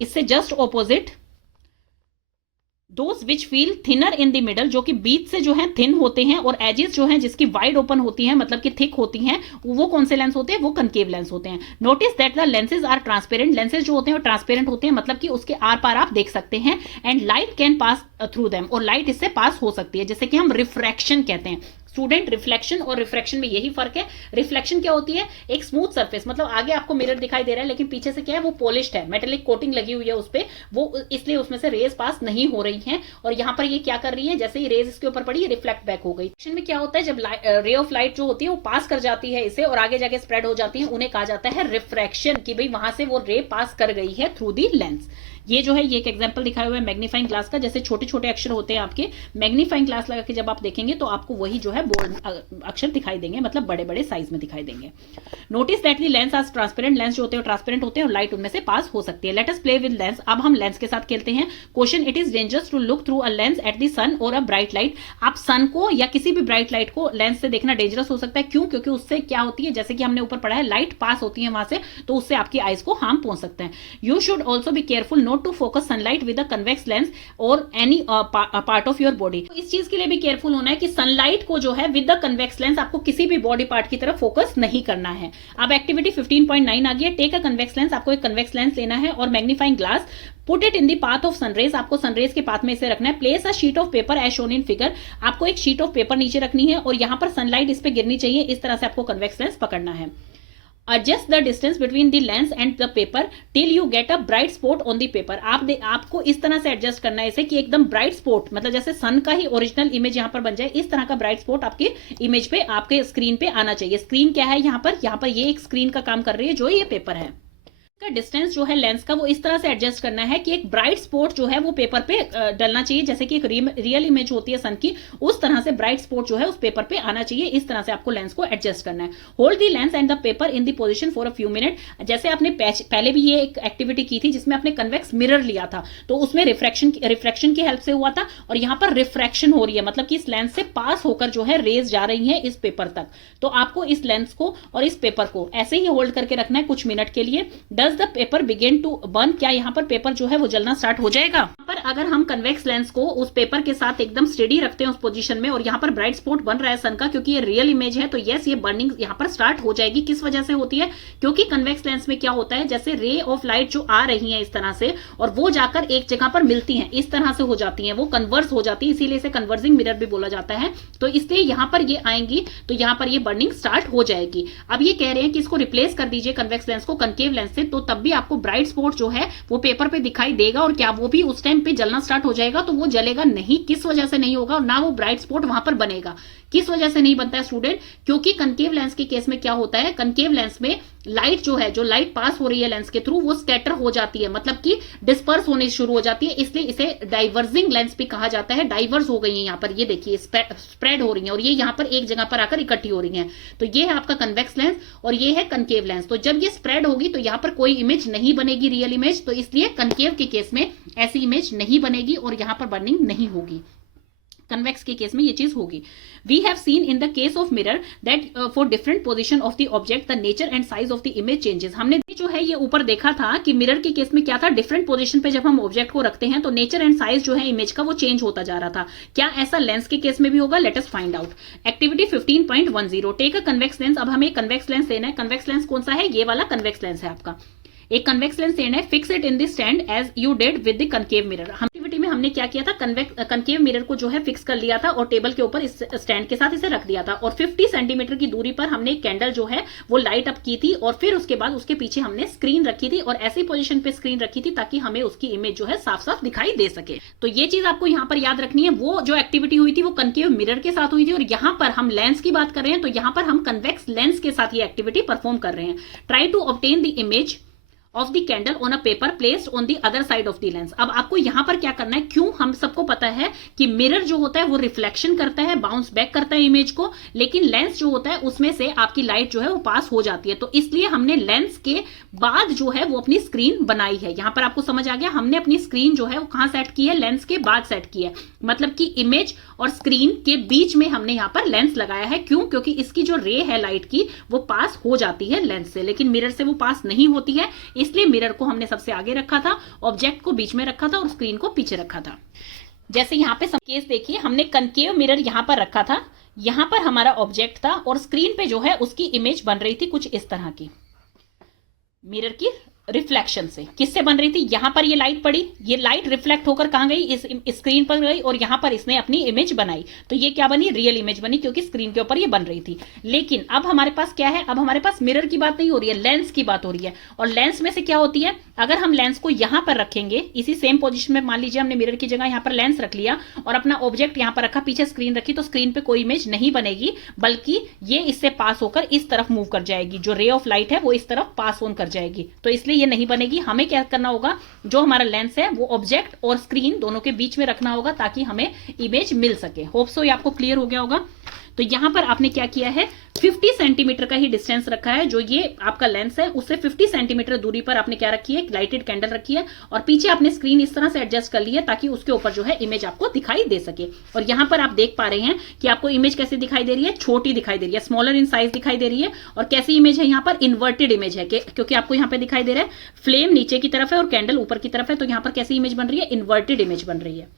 इससे just opposite those which feel thinner in the middle, जो कि बीच से जो है थिन होते हैं, और एजेस जो है जिसकी वाइड ओपन होती है, मतलब कि थिक होती हैं, वो कौन से लेंस होते हैं, वो कनकेव लेंस होते हैं। Notice that the lenses are transparent, lenses जो होते हैं वो ट्रांसपेरेंट होते हैं, मतलब कि उसके आर पार आप देख सकते हैं। And light can pass through them, और लाइट इससे पास हो सकती है, जैसे कि हम रिफ्रैक्शन कहते हैं। स्टूडेंट, रिफ्लेक्शन और रिफ्रैक्शन में यही फर्क है। रिफ्लेक्शन क्या होती है, एक स्मूथ सरफेस, मतलब आगे आपको मिरर दिखाई दे रहा है, लेकिन पीछे से क्या है, वो पॉलिश्ड है, मेटेलिक कोटिंग लगी हुई है उस पे, वो इसलिए उसमें से रेज पास नहीं हो रही हैं। और यहाँ पर ये क्या कर रही है, जैसे ही रेज इसके ऊपर पड़ी, रिफ्लेक्ट बैक हो गई। रिफ्लेक्शन में क्या होता है, जब रे ऑफ लाइट जो होती है वो पास कर जाती है इसे, और आगे जाके स्प्रेड हो जाती है, उन्हें कहा जाता है रिफ्रैक्शन, कि भाई वहां से वो रे पास कर गई है थ्रू दी लेंस। ये जो है, ये एक एग्जांपल दिखाया हुआ है मैग्नीफाइंग ग्लास का। जैसे छोटे छोटे अक्षर होते हैं आपके, मैग्नीफाइंग ग्लास लगा के जब आप देखेंगे तो आपको वही जो है बोल्ड अक्षर दिखाई देंगे, मतलब बड़े बड़े साइज में दिखाई देंगे। Notice that the lens are transparent, lens जो होते हैं ट्रांसपेरेंट होते हैं और लाइट उनमें से पास हो सकती है। Let us play with lens, अब हम लेंस के साथ खेलते हैं। Question, it is dangerous to look through a lens at the sun or a bright light. आप सन को या किसी भी ब्राइट लाइट को लेंस से देखना डेंजरस हो सकता है, क्यों, क्योंकि उससे क्या होती है, जैसे कि हमने ऊपर पढ़ा है, लाइट पास होती है वहां से, तो उससे आपकी आईज को हार्म पहुंच सकता है। You should also be careful not to focus sunlight with a convex lens or any part of your body। तो इस चीज के लिए भी केयरफुल होना है कि सनलाइट को जो है विद द कन्वेक्स लेंस आपको किसी भी बॉडी पार्ट की तरफ फोकस नहीं करना है। अब एक्टिविटी 15.9 आ गई है। टेक अ कन्वेक्स लेंस, आपको एक कन्वेक्स लेंस लेना है और magnifying glass, put it in the path of sunrays, आपको सनरेज के पाथ में इसे रखना है। Place a sheet of paper as shown in figure, आपको एक शीट ऑफ पेपर नीचे रखनी है और यहां पर सनलाइट इस पे गिरनी चाहिए, इस तरह से आपको कन्वेक्स लेंस पकड़ना है। Adjust the distance between the lens and the paper till you get a bright spot on the paper। आपको इस तरह से एडजस्ट करना है इसे कि एकदम ब्राइट स्पॉट, मतलब जैसे सन का ही ओरिजिनल इमेज यहाँ पर बन जाए, इस तरह का ब्राइट स्पॉट आपके इमेज पे, आपके स्क्रीन पे आना चाहिए। स्क्रीन क्या है यहाँ पर ये एक स्क्रीन का काम कर रही है, जो ये पेपर है। का डिस्टेंस जो है लेंस का, वो इस तरह से एडजस्ट करना है कि एक ब्राइट स्पॉट जो है वो पेपर पे डलना चाहिए, जैसे कि एक रियल इमेज होती है सन की, उस तरह से ब्राइट स्पॉट जो है उस पेपर पे आना चाहिए। इस तरह से आपको लेंस को एडजस्ट करना है। Hold the lens and the paper in the position for a few minute. जैसे आपने पहले भी ये एक एक्टिविटी की थी जिसमें आपने कन्वेक्स मिरर लिया था, तो उसमें रिफ्रैक्शन की हेल्प से हुआ था, और यहाँ पर रिफ्रैक्शन हो रही है, मतलब कि इस लेंस से पास होकर जो है रेज जा रही है इस पेपर तक। तो आपको इस लेंस को और इस पेपर को ऐसे ही होल्ड करके रखना है कुछ मिनट के लिए। Does the paper begin to burn, क्या यहाँ पर पेपर जो है वो जलना स्टार्ट हो जाएगा। यहाँ पर अगर हम कन्वेक्स लेंस को उस पेपर के साथ एकदम स्टेडी रखते हैं उस पोजीशन में, और यहाँ पर ब्राइट स्पॉट बन रहा है सन का, क्योंकि ये रियल इमेज है, तो यस, ये बर्निंग यहाँ पर स्टार्ट हो जाएगी। किस वजह से होती है, क्योंकि कन्वेक्स लेंस में क्या होता है, जैसे रे ऑफ लाइट जो आ रही है इस तरह से, और वो जाकर एक जगह पर मिलती हैं, इस तरह से हो जाती हैं, वो कन्वर्स हो जाती है, इसीलिए इसे कन्वर्जिंग मिरर भी बोला जाता है। तो इसलिए यहाँ पर ये आएंगी तो यहाँ पर ये बर्निंग स्टार्ट हो जाएगी। अब ये कह रहे हैं कि इसको रिप्लेस कर दीजिए कन्वेक्स लेंस को कनकेव लेंस से, तो तब भी आपको ब्राइट स्पॉट जो है वो पेपर पे दिखाई देगा, और क्या वो भी उस टाइम पे जलना स्टार्ट हो जाएगा तो वो जलेगा नहीं। किस वजह से नहीं होगा, और ना वो ब्राइट स्पॉट वहां पर बनेगा। किस वजह से नहीं बनता है स्टूडेंट, क्योंकि कनकेव लेंस के केस में क्या होता है, कनकेव लेंस में लाइट जो है, जो लाइट पास हो रही है लेंस के थ्रू, वो स्कैटर हो जाती है, मतलब कि डिस्पर्स होने शुरू हो जाती है, इसलिए इसे डाइवर्जिंग लेंस भी कहा जाता है। डाइवर्स हो गई है यहाँ पर, ये देखिए स्प्रेड हो रही है और ये यहाँ पर एक जगह पर आकर इकट्ठी हो रही है। तो ये है आपका कन्वेक्स लेंस और ये है कनकेव लेंस। तो जब ये स्प्रेड होगी तो यहाँ पर कोई इमेज नहीं बनेगी, रियल इमेज, तो इसलिए कनकेव के केस में ऐसी इमेज नहीं बनेगी और यहाँ पर बर्निंग नहीं होगी। कन्वेक्स के केस में ये चीज होगी। We have seen in the case of mirror that for different position of the object the nature and size of the image changes. हमने जो है ये ऊपर देखा था कि मिरर के केस में क्या था, डिफरेंट पोजीशन पे जब हम ऑब्जेक्ट को रखते हैं तो नेचर एंड साइज जो है इमेज का वो चेंज होता जा रहा था। क्या ऐसा लेंस के केस में भी होगा? Let us find out. Activity 15.10, take a convex lens. अब हमें कन्वेक्स लेंस लेना है। कन्वेक्स लेंस कौन सा है? ये वाला कन्वेक्स लेंस है आपका। एक कन्वेक्स लेंस लेना है, fix it in the stand as you did with the concave mirror. Activity में हमने क्या किया था, कनकेव मिरर को जो है फिक्स कर लिया था और टेबल के ऊपर इस स्टैंड के साथ इसे रख दिया था और 50 सेंटीमीटर की दूरी पर हमने एक कैंडल जो है वो लाइट अप की थी और फिर उसके बाद उसके पीछे हमने स्क्रीन रखी थी और ऐसी पोजीशन पे स्क्रीन रखी थी ताकि हमें उसकी इमेज जो है साफ साफ दिखाई दे सके। तो ये चीज आपको यहाँ पर याद रखनी है। वो जो एक्टिविटी हुई थी वो कनकेव मिरर के साथ हुई थी और यहाँ पर हम लेंस की बात कर रहे हैं तो यहाँ पर हम कन्वेक्स लेंस के साथ ये एक्टिविटी परफॉर्म कर रहे हैं। Try to obtain the image of the candle on a paper placed on the other side of the lens. अब आपको यहां पर क्या करना है, क्यों हम सबको पता है कि मिरर जो होता है वो रिफ्लेक्शन करता है, बाउंस बैक करता है इमेज को, लेकिन लेंस जो होता है उसमें से आपकी लाइट जो है वो पास हो जाती है। तो इसलिए हमने लेंस के बाद जो है वो अपनी स्क्रीन बनाई है। यहां पर आपको समझ आ गया, हमने अपनी स्क्रीन जो है वो कहां सेट की है, लेंस के बाद सेट की है। मतलब कि इमेज और स्क्रीन के बीच में हमने यहां पर लेंस लगाया है। क्यों? क्योंकि इसकी जो रे है लाइट की वो पास हो जाती है लेंस से, लेकिन मिरर से वो पास नहीं होती है, इसलिए मिरर को हमने सबसे आगे रखा था, ऑब्जेक्ट को बीच में रखा था और स्क्रीन को पीछे रखा था। जैसे यहां पे केस देखिए, हमने कनकेव मिरर यहां पर रखा था, यहां पर हमारा ऑब्जेक्ट था और स्क्रीन पे जो है उसकी इमेज बन रही थी कुछ इस तरह की, मिरर की रिफ्लेक्शन से। किससे बन रही थी? यहां पर ये लाइट पड़ी, ये लाइट रिफ्लेक्ट होकर कहां गई, इस स्क्रीन पर गई और यहां पर इसने अपनी इमेज बनाई। तो ये क्या बनी? रियल इमेज बनी, क्योंकि स्क्रीन के ऊपर ये बन रही थी। लेकिन अब हमारे पास क्या है, अब हमारे पास मिरर की बात नहीं हो रही है, लेंस की बात हो रही है। और लेंस में से क्या होती है, अगर हम लेंस को यहां पर रखेंगे इसी सेम पोजिशन में, मान लीजिए हमने मिरर की जगह यहां पर लेंस रख लिया और अपना ऑब्जेक्ट यहां पर रखा, पीछे स्क्रीन रखी, तो स्क्रीन पे कोई इमेज नहीं बनेगी, बल्कि ये इससे पास होकर इस तरफ मूव कर जाएगी। जो रे ऑफ लाइट है वो इस तरफ पास ऑन कर जाएगी, तो इसलिए ये नहीं बनेगी। हमें क्या करना होगा, जो हमारा लेंस है वो ऑब्जेक्ट और स्क्रीन दोनों के बीच में रखना होगा ताकि हमें इमेज मिल सके। होप सो ये आपको क्लियर हो गया होगा। तो यहां पर आपने क्या किया है, 50 सेंटीमीटर का ही डिस्टेंस रखा है। जो ये आपका लेंस है उससे 50 सेंटीमीटर दूरी पर आपने क्या रखी है, लाइटेड कैंडल रखी है और पीछे आपने स्क्रीन इस तरह से एडजस्ट कर ली है ताकि उसके ऊपर जो है इमेज आपको दिखाई दे सके। और यहां पर आप देख पा रहे हैं कि आपको इमेज कैसे दिखाई दे रही है, छोटी दिखाई दे रही है, स्मॉलर इन साइज दिखाई दे रही है। और कैसी इमेज है, यहां पर इन्वर्टेड इमेज है, क्योंकि आपको यहां पर दिखाई दे रहा है फ्लेम नीचे की तरफ है और कैंडल ऊपर की तरफ है, तो यहां पर कैसी इमेज बन रही है, इन्वर्टेड इमेज बन रही है।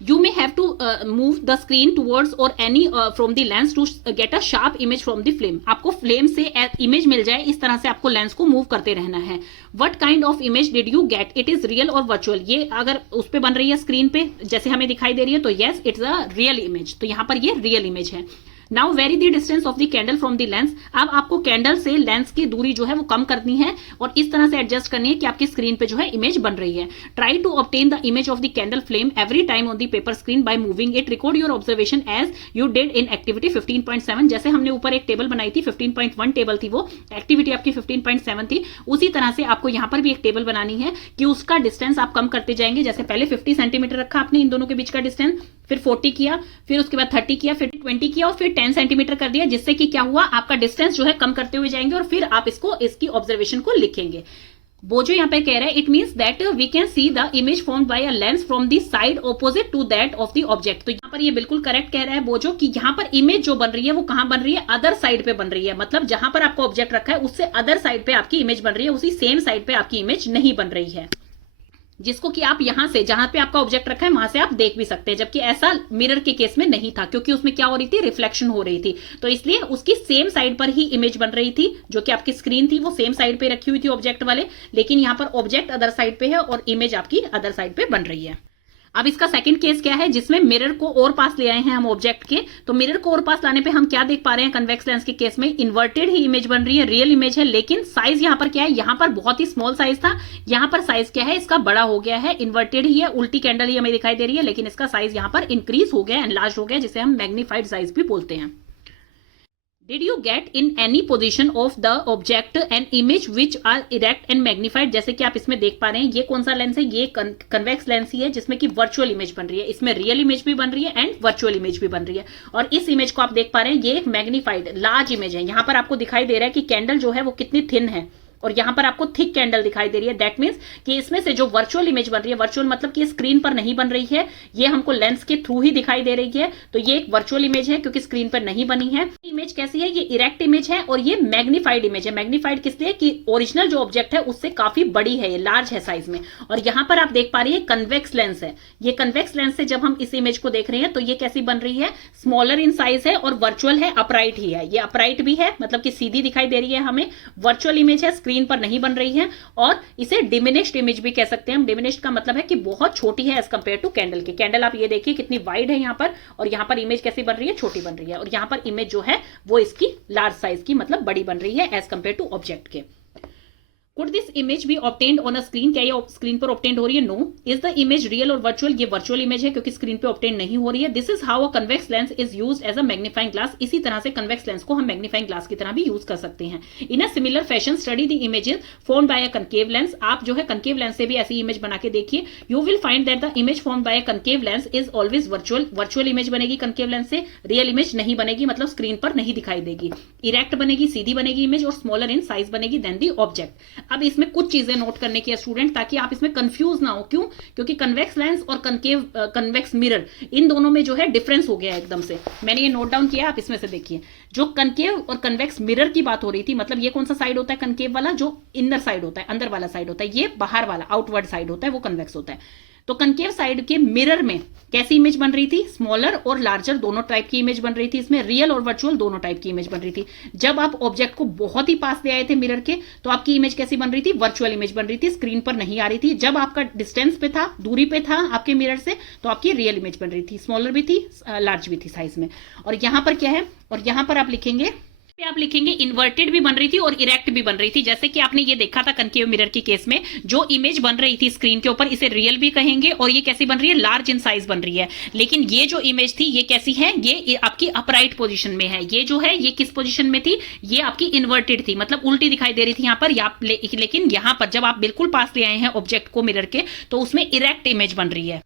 You may have to move the screen towards or any from the lens to get a sharp image from the flame. आपको फ्लेम से इमेज मिल जाए, इस तरह से आपको लेंस को मूव करते रहना है। What kind of image did you get? It is real or virtual? ये अगर उस पे बन रही है स्क्रीन पे जैसे हमें दिखाई दे रही है तो yes it's a real image, तो यहाँ पर ये रियल इमेज है। Now very the distance of the candle from the lens. अब आपको कैंडल से लेंस की दूरी जो है वो कम करनी है और इस तरह से एडजस्ट करनी है कि आपकी स्क्रीन पे जो है इमेज बन रही है। Try to obtain the image of the candle flame every time on the paper screen by moving it. Record your observation as you did in activity 15.7। जैसे हमने ऊपर एक टेबल बनाई थी, 15.1 टेबल थी, वो एक्टिविटी आपकी 15.7 थी, उसी तरह से आपको यहाँ पर भी एक टेबल बनानी है कि उसका डिस्टेंस आप कम करते जाएंगे। जैसे पहले 50 सेंटीमीटर रखा आपने इन दोनों के बीच का डिस्टेंस, फिर 40 किया, फिर उसके बाद 30 किया, फिर 20 किया और फिर 10 सेंटीमीटर कर दिया, जिससे कि क्या हुआ, आपका डिस्टेंस जो है कम करते हुए जाएंगे और फिर आप इसकी ऑब्जर्वेशन को लिखेंगे। वो जो यहाँ पे कह रहा है, it means that we can see the image formed by a lens from the side opposite to that of the object. तो यहाँ पर ये बिल्कुल करेक्ट कह रहा है बोजो कि यहाँ पर इमेज जो बन रही है वो कहाँ बन रही है, अदर साइड पे बन रही है। मतलब जहां पर आपको ऑब्जेक्ट रखा है उससे अदर साइड पे आपकी इमेज बन रही है, उसी सेम साइड पे आपकी इमेज नहीं बन रही है, जिसको कि आप यहां से जहां पे आपका ऑब्जेक्ट रखा है वहां से आप देख भी सकते हैं। जबकि ऐसा मिरर के केस में नहीं था, क्योंकि उसमें क्या हो रही थी, रिफ्लेक्शन हो रही थी, तो इसलिए उसकी सेम साइड पर ही इमेज बन रही थी। जो कि आपकी स्क्रीन थी वो सेम साइड पे रखी हुई थी ऑब्जेक्ट वाले, लेकिन यहां पर ऑब्जेक्ट अदर साइड पे है और इमेज आपकी अदर साइड पे बन रही है। अब इसका सेकंड केस क्या है, जिसमें मिरर को और पास ले आए हैं हम ऑब्जेक्ट के। तो मिरर को और पास लाने पे हम क्या देख पा रहे हैं, कन्वेक्स लेंस के केस में इन्वर्टेड ही इमेज बन रही है, रियल इमेज है, लेकिन साइज यहां पर क्या है, यहां पर बहुत ही स्मॉल साइज था, यहां पर साइज क्या है इसका बड़ा हो गया है। इन्वर्टेड ही है, उल्टी कैंडल ही हमें दिखाई दे रही है, लेकिन इसका साइज यहां पर इंक्रीज हो गया, एनलार्ज हो गया, जिसे हम मैग्नीफाइड साइज भी बोलते हैं। Did you get in any position of the object an image which are erect and magnified? जैसे कि आप इसमें देख पा रहे हैं, ये कौन सा लेंस है, ये कन्वेक्स लेंस ही है, जिसमें कि वर्चुअल इमेज बन रही है। इसमें रियल इमेज भी बन रही है एंड वर्चुअल इमेज भी बन रही है। और इस इमेज को आप देख पा रहे हैं, ये एक मैग्नीफाइड लार्ज इमेज है। यहां पर आपको दिखाई दे रहा है कि कैंडल जो है वो कितनी थिन है, और यहां पर आपको थिक कैंडल दिखाई दे रही है। दैट मींस कि इसमें से जो वर्चुअल इमेज बन रही है, वर्चुअल मतलब कि स्क्रीन पर नहीं बन रही है, ये हमको लेंस के थ्रू ही दिखाई दे रही है। तो ये एक वर्चुअल इमेज है क्योंकि स्क्रीन पर नहीं बनी है। इमेज कैसी है, ये इरेक्ट इमेज है और ये मैग्नीफाइड इमेज है। मैग्नीफाइड किस लिए, कि ओरिजिनल जो ऑब्जेक्ट है उससे काफी बड़ी है, ये लार्ज है साइज में। और यहां पर आप देख पा रही है कन्वेक्स लेंस है। ये कन्वेक्स लेंस से जब हम इस इमेज को देख रहे हैं तो ये कैसी बन रही है, स्मॉलर इन साइज है और वर्चुअल है, अपराइट ही है। ये अपराइट भी है, मतलब कि सीधी दिखाई दे रही है हमें। वर्चुअल इमेज है, स्क्रीन पर नहीं बन रही है, और इसे डिमिनिश्ड इमेज भी कह सकते हैं हम। डिमिनिश्ड का मतलब है कि बहुत छोटी है एज कंपेयर टू कैंडल के। कैंडल आप ये देखिए कितनी वाइड है यहां पर, और यहां पर इमेज कैसी बन रही है, छोटी बन रही है। और यहां पर इमेज जो है वो इसकी लार्ज साइज की, मतलब बड़ी बन रही है एज कंपेयर टू ऑब्जेक्ट के। Could this image be obtained on a screen? क्या ये स्क्रीन पर ऑब्टेंड हो रही है? No. Is the image real और वर्चुअल? ये वर्चुअल इमेज है क्योंकि स्क्रीन पे ऑब्टेंड नहीं हो रही है। This is how a convex lens is used as a magnifying glass. इसी तरह से कन्वेक्स लेंस को हम मैग्नीफाइंग ग्लास की तरह भी यूज कर सकते हैं। In a similar fashion study the images formed by a concave lens. आप जो है कनकेव लेंस से भी ऐसी इमेज बना के देखिए। You will find that the image formed by a concave lens is always virtual. Virtual image बनेगी कनकेव लेंस से, रियल इमेज नहीं बनेगी, मतलब स्क्रीन पर नहीं दिखाई देगी। इरेक्ट बनेगी, सीधी बनेगी इमेज, और स्मॉलर इन साइज बनेगी देन दी ऑब्जेक्ट। अब इसमें कुछ चीजें नोट करने की है स्टूडेंट, ताकि आप इसमें कंफ्यूज ना हो। क्यों? क्योंकि कन्वेक्स लेंस और कन्वेक्स मिरर, इन दोनों में जो है डिफरेंस हो गया है एकदम से। मैंने ये नोट डाउन किया, आप इसमें से देखिए। जो कनकेव और कन्वेक्स मिरर की बात हो रही थी, मतलब ये कौन सा साइड होता है कनकेव वाला, जो इनर साइड होता है, अंदर वाला साइड होता है। ये बाहर वाला आउटवर्ड साइड होता है, वो कन्वेक्स होता है। तो कनकेव साइड के मिरर में कैसी इमेज बन रही थी, स्मॉलर और लार्जर दोनों टाइप की इमेज बन रही थी। इसमें रियल और वर्चुअल दोनों टाइप की इमेज बन रही थी। जब आप ऑब्जेक्ट को बहुत ही पास ले आए थे मिरर के, तो आपकी इमेज कैसी बन रही थी, वर्चुअल इमेज बन रही थी, स्क्रीन पर नहीं आ रही थी। जब आपका डिस्टेंस पे था, दूरी पे था आपके मिरर से, तो आपकी रियल इमेज बन रही थी, स्मॉलर भी थी, लार्ज भी थी साइज में। और यहां पर क्या है, और यहां पर आप लिखेंगे, आप लिखेंगे इन्वर्टेड भी बन रही थी और इरेक्ट भी बन रही थी। जैसे कि आपने ये देखा था कनकेव मिरर की केस में, जो इमेज बन रही थी स्क्रीन के ऊपर, इसे रियल भी कहेंगे, और ये कैसी बन रही है, लार्ज इन साइज बन रही है। लेकिन ये जो इमेज थी ये कैसी है, ये आपकी अपराइट पोजीशन में है। ये जो है ये किस पोजीशन में थी, ये आपकी इन्वर्टेड थी, मतलब उल्टी दिखाई दे रही थी यहां पर। लेकिन यहां पर जब आप बिल्कुल पास ले आए हैं ऑब्जेक्ट को मिरर के, तो उसमें इरेक्ट इमेज बन रही है।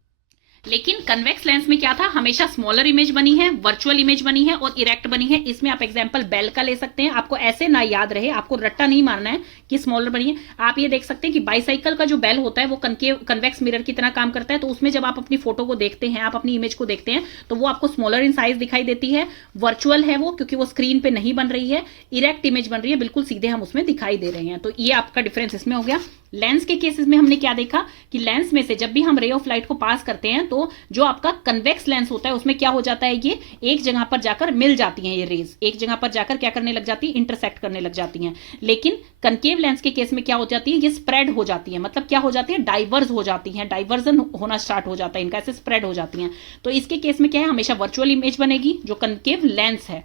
लेकिन कन्वेक्स लेंस में क्या था, हमेशा स्मॉलर इमेज बनी है, वर्चुअल इमेज बनी है और इरेक्ट बनी है। इसमें आप एग्जांपल बेल का ले सकते हैं। आपको ऐसे ना याद रहे, आपको रट्टा नहीं मारना है कि स्मॉलर बनी है। आप ये देख सकते हैं कि बाईसाइकिल का जो बेल होता है वो कन्वेक्स मिरर की तरह काम करता है। तो उसमें जब आप अपनी फोटो को देखते हैं, आप अपनी इमेज को देखते हैं, तो वो आपको स्मॉलर इन साइज दिखाई देती है। वर्चुअल है वो, क्योंकि वो स्क्रीन पे नहीं बन रही है। इरेक्ट इमेज बन रही है, बिल्कुल सीधे हम उसमें दिखाई दे रहे हैं। तो ये आपका डिफरेंस इसमें हो गया। लेंस के केसेस में हमने क्या देखा कि लेंस में से जब भी हम रे ऑफ लाइट को पास करते हैं, तो जो आपका कन्वेक्स लेंस होता है उसमें क्या हो जाता है, ये एक जगह पर जाकर मिल जाती हैं। ये रेज एक जगह पर जाकर क्या करने लग जाती है, इंटरसेक्ट करने लग जाती हैं। लेकिन कनकेव लेंस के केस में क्या हो जाती है, ये स्प्रेड हो जाती है। मतलब क्या हो जाती है, डाइवर्स हो जाती हैं, डाइवर्जन होना स्टार्ट हो जाता है इनका, ऐसे स्प्रेड हो जाती हैं। तो इसके केस में क्या है, हमेशा वर्चुअल इमेज बनेगी जो कनकेव लेंस है।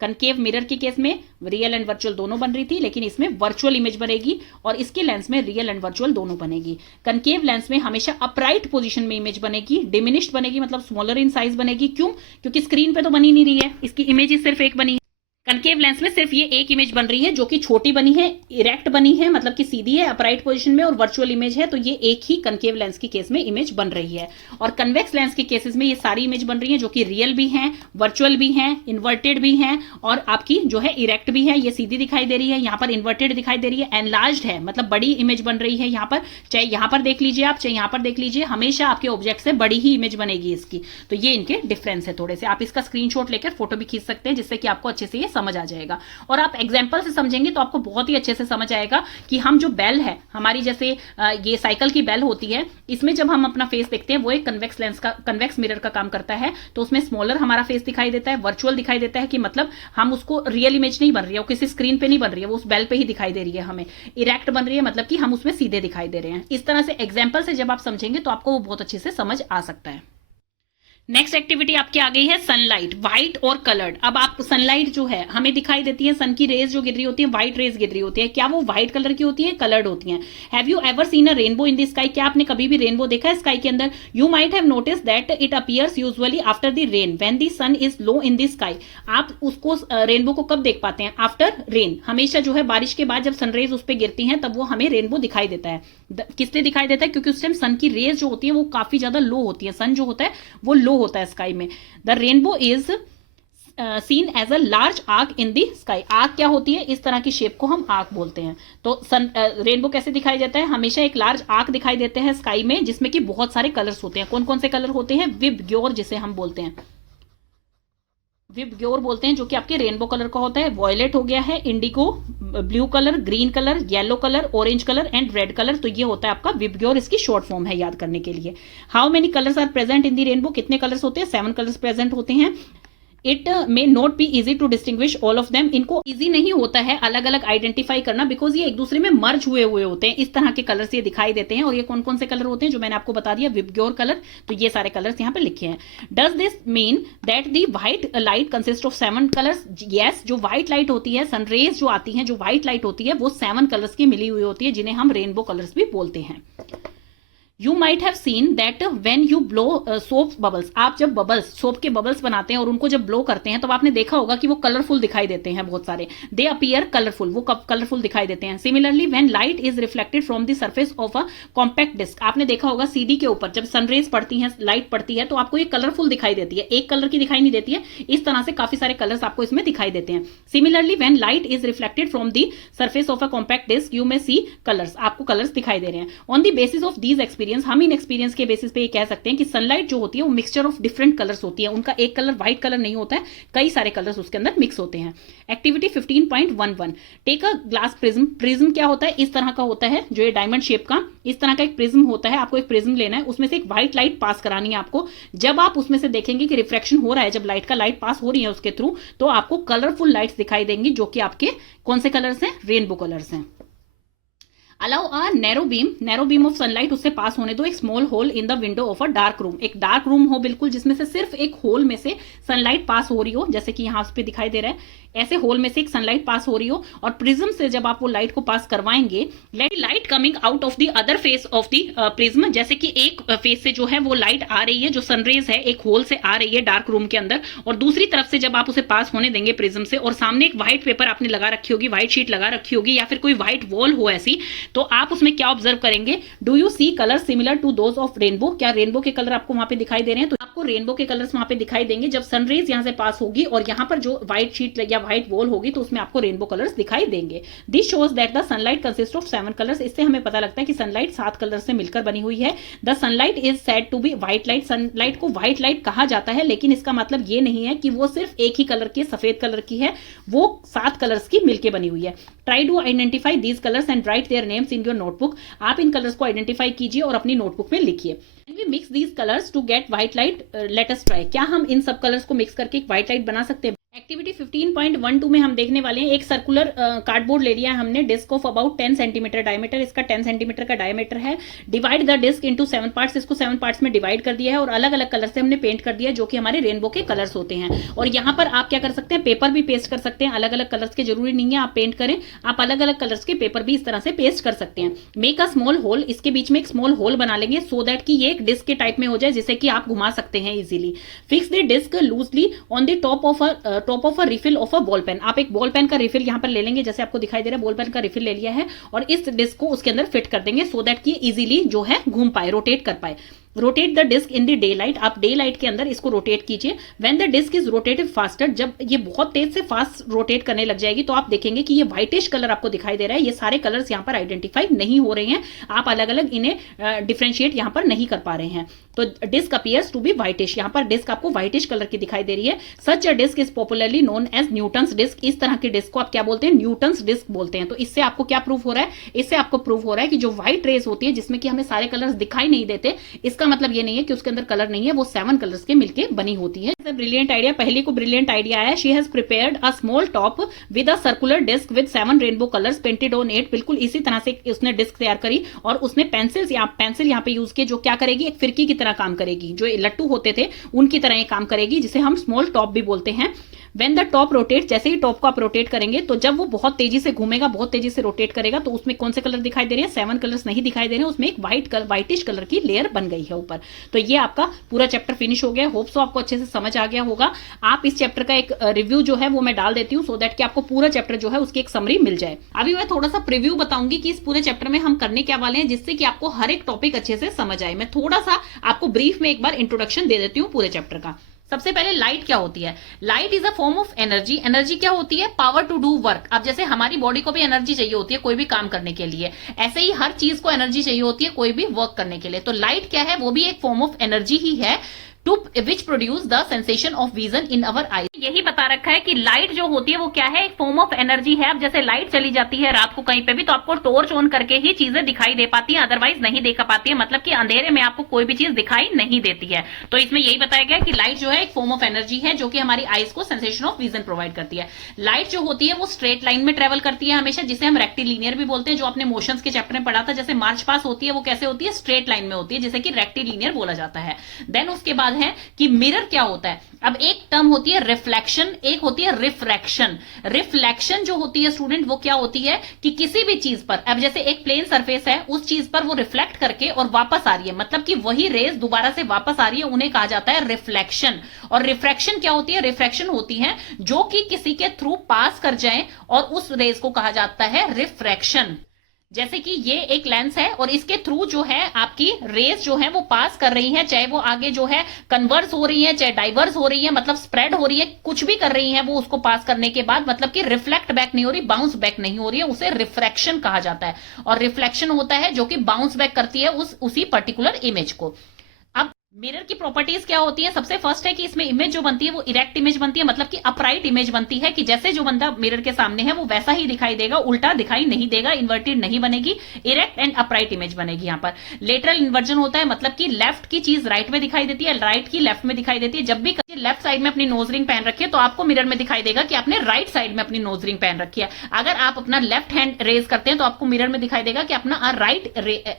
कनकेव मिरर के केस में रियल एंड वर्चुअल दोनों बन रही थी, लेकिन इसमें वर्चुअल इमेज बनेगी, और इसके लेंस में रियल एंड वर्चुअल दोनों बनेगी। कनकेव लेंस में हमेशा अपराइट पोजीशन में इमेज बनेगी, डिमिनिश्ड बनेगी, मतलब स्मॉलर इन साइज बनेगी। क्यों? क्योंकि स्क्रीन पे तो बनी नहीं रही है, इसकी इमेज ही सिर्फ एक बनी है। कनकेव लेंस में सिर्फ ये एक इमेज बन रही है जो कि छोटी बनी है, इरेक्ट बनी है, मतलब कि सीधी है अपराइट पोजीशन में, और वर्चुअल इमेज है। तो ये एक ही कनकेव लेंस के केस में इमेज बन रही है। और कन्वेक्स लेंस के केसेस में ये सारी इमेज बन रही है जो कि रियल भी हैं, वर्चुअल भी हैं, इन्वर्टेड भी हैं, और आपकी जो है इरेक्ट भी है। ये सीधी दिखाई दे रही है, यहाँ पर इन्वर्टेड दिखाई दे रही है, एनलार्ज्ड है, मतलब बड़ी इमेज बन रही है यहाँ पर। चाहे यहाँ पर देख लीजिए आप, चाहे यहाँ पर देख लीजिए, हमेशा आपके ऑब्जेक्ट से बड़ी ही इमेज बनेगी इसकी। तो ये इनके डिफरेंस है थोड़े से। आप इसका स्क्रीनशॉट लेकर फोटो भी खींच सकते हैं, जिससे कि आपको अच्छे से ये समझ आ जाएगा। और आप एग्जाम्पल से समझेंगे तो आपको बहुत ही अच्छे से समझ आएगा कि हम जो बेल है हमारी, जैसे ये साइकिल की बेल होती है, इसमें जब हम अपना फेस देखते हैं वो एक कन्वेक्स लेंस का, कन्वेक्स मिरर का काम करता है, तो उसमें स्मॉलर हमारा फेस दिखाई देता है, वर्चुअल दिखाई देता है कि मतलब हम उसको रियल इमेज नहीं बन रही है, वो किसी स्क्रीन पे नहीं बन रही है, वो उस बेल पे ही दिखाई दे रही है हमें। इरेक्ट बन रही है मतलब कि हम उसमें सीधे दिखाई दे रहे हैं। इस तरह से एग्जाम्पल से जब आप समझेंगे तो आपको वो बहुत अच्छे से समझ आ सकता है। नेक्स्ट एक्टिविटी आपकी आ गई है सनलाइट, व्हाइट और कलर्ड। अब आप सनलाइट जो है हमें दिखाई देती है, सन की रेज जो गिर रही होती है, व्हाइट रेज गिर रही होती है, क्या वो व्हाइट कलर की होती है, कलर्ड होती है? Have you ever seen a rainbow in the sky? क्या आपने कभी भी रेनबो देखा है स्काई के अंदर? You might have notice that it appears usually after the rain when the sun is low in the sky. आप उसको रेनबो को कब देख पाते हैं? आफ्टर रेन, हमेशा जो है बारिश के बाद जब सनरेज उस पर गिरती हैं तब वो हमें रेनबो दिखाई देता है। किसलिए दिखाई देता है? क्योंकि उस टाइम सन की रेज जो होती है वो काफी ज्यादा लो होती है, सन जो होता है वो लो होता है स्काई में। The rainbow is seen as a large arc in the sky. Arc क्या होती है? इस तरह की शेप को हम आर्क बोलते हैं। तो रेनबो कैसे दिखाई देता है? हमेशा एक लार्ज आर्क दिखाई देते हैं स्काई में, जिसमें कि बहुत सारे कलर्स होते हैं। कौन कौन से कलर होते हैं? विबग्योर जिसे हम बोलते हैं, विबग्योर बोलते हैं, जो कि आपके रेनबो कलर का होता है। वॉयलेट हो गया है, Indigo, blue colour, green colour, yellow colour, orange colour and red colour. तो ये होता है आपका विबग्योर, इसकी शॉर्ट फॉर्म है याद करने के लिए। How many colours are present in the rainbow? कितने कलर्स होते हैं? 7 कलर्स प्रेजेंट होते हैं। It may not be easy to distinguish all of them. इनको इजी नहीं होता है अलग अलग आइडेंटिफाई करना, बिकॉज ये एक दूसरे में मर्ज हुए हुए होते हैं। इस तरह के कलर्स ये दिखाई देते हैं। और ये कौन कौन से कलर होते हैं जो मैंने आपको बता दिया? VIBGYOR colour. तो ये सारे कलर्स यहाँ पे लिखे हैं। Does this mean that the white light consist of 7 colours? Yes, जो व्हाइट लाइट होती है, सनरेज जो आती है, जो व्हाइट लाइट होती है, वो 7 कलर्स की मिली हुई होती है, जिन्हें हम रेनबो कलर्स भी बोलते हैं। You might have seen that when you blow soap bubbles. आप जब बबल्स, सोप के बबल्स बनाते हैं और उनको जब ब्लो करते हैं तो आपने देखा होगा कि वो कलरफुल दिखाई देते हैं बहुत सारे। दे अपीयर कलरफुल, वो कलरफुल दिखाई देते हैं। Similarly when light is reflected from the surface of a compact disc, आपने देखा होगा सीडी के ऊपर जब सनरेज पड़ती है, लाइट पड़ती है, तो आपको ये कलरफुल दिखाई देती है, एक कलर की दिखाई नहीं देती है। इस तरह से काफी सारे कलर्स आपको इसमें दिखाई देते हैं। Similarly when light is reflected from the surface of a compact disc you may see colours, आपको कलर्स दिखाई दे रहे हैं। On the basis of these experience, हम इन एक्सपीरियंस के बेसिस पे ये कह सकते हैं कि सनलाइट जो होती है वो मिक्सचर ऑफ डिफरेंट कलर्स होती है। उनका एक कलर व्हाइट कलर नहीं होता है, कई सारे कलर्स उसके अंदर मिक्स होते हैं। Activity 15.11, take a glass prism. Prism क्या होता है? इस तरह का होता है, जो ये डायमंड शेप का इस तरह का एक प्रिज्म होता है। आपको एक प्रिज्म लेना है, उसमें से एक व्हाइट लाइट पास करानी है आपको। जब आप उसमें से देखेंगे कि रिफ्लेक्शन हो रहा है, जब लाइट का लाइट पास हो रही है उसके थ्रू, तो आपको कलरफुल लाइट्स दिखाई देंगी, जो कि आपके कौन से कलर्स हैं? रेनबो कलर्स हैं। Allow a narrow beam of sunlight, उससे पास होने दो एक small hole in the window of a dark room. एक डार्क रूम हो बिल्कुल, जिसमें से सिर्फ एक होल में से सनलाइट पास हो रही हो, जैसे कि यहाँ पे दिखाई दे रहा है, ऐसे होल में से एक सनलाइट पास हो रही हो। और प्रिज्म से जब आप वो लाइट को पास करवाएंगे, let light coming out of the other face of the prism, जैसे कि एक फेस से जो है वो लाइट आ रही है, जो सनरेज है एक होल से आ रही है डार्क रूम के अंदर, और दूसरी तरफ से जब आप उसे पास होने देंगे प्रिज्म से, और सामने एक व्हाइट पेपर आपने लगा रखी होगी, व्हाइट शीट लगा रखी होगी, या फिर कोई व्हाइट वॉल हो ऐसी, तो आप उसमें क्या ऑब्जर्व करेंगे? Do you see colour similar to those of rainbow? क्या रेनबो के कलर आपको वहां पे दिखाई दे रहे हैं? तो आपको रेनबो के कलर्स वहां पे दिखाई देंगे जब सनरेज यहां से पास होगी, और यहां पर जो व्हाइट शीट या व्हाइट वॉल होगी तो उसमें आपको रेनबो कलर्स दिखाई देंगे। This shows that the sunlight consist of 7 colours. इससे हमें पता लगता है कि सनलाइट 7 कलर से मिलकर बनी हुई है। The sunlight is said to be white light. Sunlight को व्हाइट लाइट कहा जाता है, लेकिन इसका मतलब ये नहीं है कि वो सिर्फ एक ही कलर की, सफेद कलर की है, वो 7 कलर्स की मिलकर बनी हुई है। Try to identify these colours and write their names in your notebook. आप इन कलर्स को आइडेंटिफाई कीजिए और अपनी नोटबुक में लिखिए। We mix these colors to get white light. Let us try. क्या हम इन सब कलर्स को मिक्स करके एक व्हाइट लाइट बना सकते हैं? एक्टिविटी 15.12 में हम देखने वाले हैं, एक सर्कुलर कार्डबोर्ड ले लिया है हमने, disc of about 10 centimetre diameter, इसका 10 सेंटीमीटर का डायमीटर है। Divide the disc into 7 parts, इसको 7 पार्ट्स में डिवाइड कर दिया है, और अलग अलग कलर से हमने पेंट कर दिया, जो कि हमारे रेनबो के कलर्स होते हैं। और यहाँ पर आप क्या कर सकते हैं? पेपर भी पेस्ट कर सकते हैं, अलग अलग कलर्स के जरूरी नहीं है आप पेंट करें, आप अलग अलग कलर्स के पेपर भी इस तरह से पेस्ट कर सकते हैं। मेक अ स्मॉल होल, इसके बीच में एक स्मॉल होल बना लेंगे, सो दैट कि ये एक डिस्क के टाइप में हो जाए, जिसे कि आप घुमा सकते हैं easily. Fix the disc loosely on the top of a refill of a ball pen. आप एक बॉल पेन का रिफिल यहाँ पर ले लेंगे, जैसे आपको दिखाई दे रहा है, बॉल पेन का रिफिल ले लिया है, और इस डिस्क को उसके अंदर फिट कर देंगे, सो दैट कि इजीली जो है घूम पाए, रोटेट कर पाए। Rotate the disc in the daylight, आप डे लाइट के अंदर इसको रोटेट कीजिए। When the disc is rotated faster, जब ये बहुत तेज से फास्ट रोटेट करने लग जाएगी तो आप देखेंगे कि ये व्हाइटिश कलर आपको दिखाई दे रहा है। ये सारे कलर्स यहाँ पर आइडेंटिफाई नहीं हो रहे हैं, आप अलग अलग इन्हें डिफ्रेंशिएट यहाँ पर नहीं कर पा रहे हैं। तो disc appears to be whitish, यहाँ पर डिस्क आपको व्हाइटिश कलर की दिखाई दे रही है। Such a disc is popularly known as Newton's disc, इस तरह के डिस्क को आप क्या बोलते हैं, न्यूटन्स डिस्क बोलते हैं। तो इससे आपको क्या प्रूफ हो रहा है, इससे आपको प्रूफ हो रहा है कि जो व्हाइट रेज होती है जिसमें कि हमें सारे कलर्स दिखाई नहीं देते, इसका मतलब ये नहीं है कि उसके अंदर कलर नहीं है, वो 7 कलर्स के मिलके बनी होती है। ब्रिलियंट आइडिया, पहली को ब्रिलियंट आइडिया है। She has prepared a small top with a circular disc with 7 rainbow colours painted on it, बिल्कुल इसी तरह से उसने डिस्क तैयार करी और उसने पेंसिल यहाँ पे यूज किए, जो क्या करेगी, एक फिरकी की तरह काम करेगी, जो लट्टू होते थे उनकी तरह ये काम करेगी, जिसे हम स्मॉल टॉप भी बोलते हैं। व्हेन द टॉप रोटेट, जैसे ही टॉप को आप रोटेट करेंगे तो जब वो बहुत तेजी से घूमेगा, बहुत तेजी से रोटेट करेगा, तो उसमें कौन से कलर दिखाई दे रहे हैं, 7 कलर्स नहीं दिखाई दे रहे हैं, उसमें एक व्हाइटिश कलर की लेयर बन गई है ऊपर। तो ये आपका पूरा चैप्टर फिनिश हो गया। होप सो आपको अच्छे से समझ आ गया होगा। आप इस चैप्टर का एक रिव्यू जो है वो मैं डाल देती हूँ, सो दैट कि आपको पूरा चैप्टर जो है उसकी एक समरी मिल जाए। अभी मैं थोड़ा सा प्रीव्यू बताऊंगी कि इस पूरे चैप्टर में हम करने क्या वाले हैं, जिससे कि आपको हर एक टॉपिक अच्छे से समझ आए। मैं थोड़ा सा आपको ब्रीफ में एक बार इंट्रोडक्शन दे देती हूँ पूरे चैप्टर का। सबसे पहले लाइट क्या होती है, light is a form of energy. Energy क्या होती है, पावर टू डू वर्क। अब जैसे हमारी बॉडी को भी एनर्जी चाहिए होती है कोई भी काम करने के लिए, ऐसे ही हर चीज को एनर्जी चाहिए होती है कोई भी वर्क करने के लिए। तो लाइट क्या है, वो भी एक फॉर्म ऑफ एनर्जी ही है, to which produce the sensation of vision in our eyes. यही बता रखा है कि लाइट जो होती है वो क्या है, एक फॉर्म ऑफ एनर्जी है। अब जैसे लाइट चली जाती है रात को कहीं पे भी, तो आपको टॉर्च ऑन करके ही चीजें दिखाई दे पाती है, अदरवाइज नहीं देखा पाती है, मतलब कि अंधेरे में आपको कोई भी चीज दिखाई नहीं देती है। तो इसमें यही बताया गया कि लाइट जो है एक फॉर्म ऑफ एनर्जी है, जो कि हमारी आईज को सेंसेशन ऑफ विजन प्रोवाइड करती है। लाइट जो होती है वो स्ट्रेट लाइन में ट्रेवल करती है हमेशा, जिसे हम रेक्टिलिनियर भी बोलते हैं, जो आपने मोशंस के चैप्टर में पढ़ा था। जैसे मार्च पास होती है वो कैसे होती है, स्ट्रेट लाइन में होती है, जिसे कि रेक्टिलिनियर बोला जाता है। देन उसके बाद है कि मिरर क्या होता है। अब एक टर्म होती है रिफ्लेक्शन, एक होती है रिफ्रैक्शन। रिफ्लेक्शन जो होती है स्टूडेंट, वो क्या होती है कि किसी भी चीज पर, अब जैसे एक प्लेन सरफेस है, उस चीज पर वो रिफ्लेक्ट करके और वापस आ रही है, मतलब कि वही रेज दोबारा से वापस आ रही है, उन्हें कहा जाता है रिफ्लेक्शन। और रिफ्रैक्शन क्या होती है, रिफ्रैक्शन होती है जो कि किसी के थ्रू पास कर जाए, और उस रेज को कहा जाता है रिफ्रैक्शन। जैसे कि ये एक लेंस है और इसके थ्रू जो है आपकी रेज जो है वो पास कर रही है, चाहे वो आगे जो है कन्वर्स हो रही है, चाहे डाइवर्स हो रही है, मतलब स्प्रेड हो रही है, कुछ भी कर रही है वो उसको पास करने के बाद, मतलब कि रिफ्लेक्ट बैक नहीं हो रही, बाउंस बैक नहीं हो रही है, उसे रिफ्रैक्शन कहा जाता है। और रिफ्लेक्शन होता है जो कि बाउंस बैक करती है उसी पर्टिकुलर इमेज को। अब मिरर की प्रॉपर्टीज क्या होती है, सबसे फर्स्ट है कि इसमें इमेज जो बनती है वो इरेक्ट इमेज बनती है, मतलब कि अपराइट इमेज बनती है, कि जैसे जो बंदा मिरर के सामने है वो वैसा ही दिखाई देगा, उल्टा दिखाई नहीं देगा, इन्वर्टेड नहीं बनेगी, इरेक्ट एंड अपराइट इमेज बनेगी। यहाँ पर लेटरल इन्वर्जन होता है, मतलब कि लेफ्ट की चीज राइट में दिखाई देती है, राइट की लेफ्ट में दिखाई देती है। जब भी लेफ्ट साइड में अपनी नोज रिंग पहन रखी है तो आपको मिरर में दिखाई देगा कि आपने राइट साइड में अपनी नोज रिंग पहन रखी है। अगर आप अपना लेफ्ट हैंड रेज करते हैं तो आपको मिरर में दिखाई देगा कि अपना राइट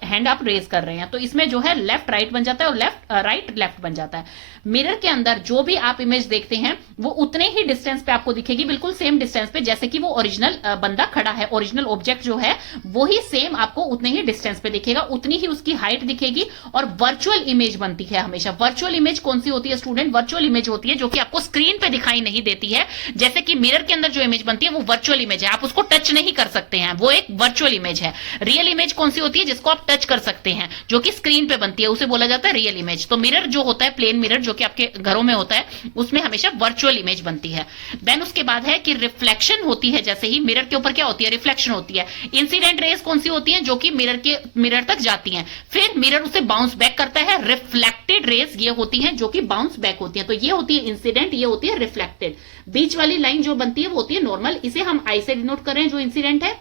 हैंड आप रेज कर रहे हैं। तो इसमें जो है लेफ्ट राइट बन जाता है और लेफ्ट राइट लेफ्ट बन जाता है। मिरर के अंदर जो भी आप इमेज देखते हैं वो उतने ही डिस्टेंस पे आपको दिखेगी, बिल्कुल सेम डिस्टेंस पे, जैसे कि वो ओरिजिनल बंदा खड़ा है, ओरिजिनल ऑब्जेक्ट जो है वो ही सेम आपको उतने ही डिस्टेंस पे दिखेगा, उतनी ही उसकी हाइट दिखेगी। और वर्चुअल इमेज बनती है हमेशा। वर्चुअल इमेज कौन सी होती है स्टूडेंट, वर्चुअल इमेज होती है जो कि आपको स्क्रीन पे दिखाई नहीं देती है। जैसे कि मिरर के अंदर जो इमेज बनती है वो वर्चुअल इमेज है, आप उसको टच नहीं कर सकते हैं, वो एक वर्चुअल इमेज है। रियल इमेज कौन सी होती है, जिसको आप टच कर सकते हैं, जो कि स्क्रीन पे बनती है, उसे बोला जाता है रियल इमेज। तो मिरर जो होता है, प्लेन मिरर जो कि आपके घरों में होता है, उसमें हमेशा वर्चुअल इमेज बनती है। देन उसके बाद है कि रिफ्लेक्शन होती है, जैसे ही मिरर के ऊपर क्या होती है, रिफ्लेक्शन होती है। इंसिडेंट रेज कौन सी होती है, जो कि मिरर तक जाती हैं, फिर मिरर उसे बाउंस बैक करता है। रिफ्लेक्टेड रेज ये होती हैं जो कि बाउंस बैक होती हैं। तो ये होती है इंसिडेंट, ये होती है रिफ्लेक्टेड। बीच वाली लाइन जो बनती है वो होती है नॉर्मल, इसे हम आई से डिनोट कर रहे हैं जो इंसिडेंट है।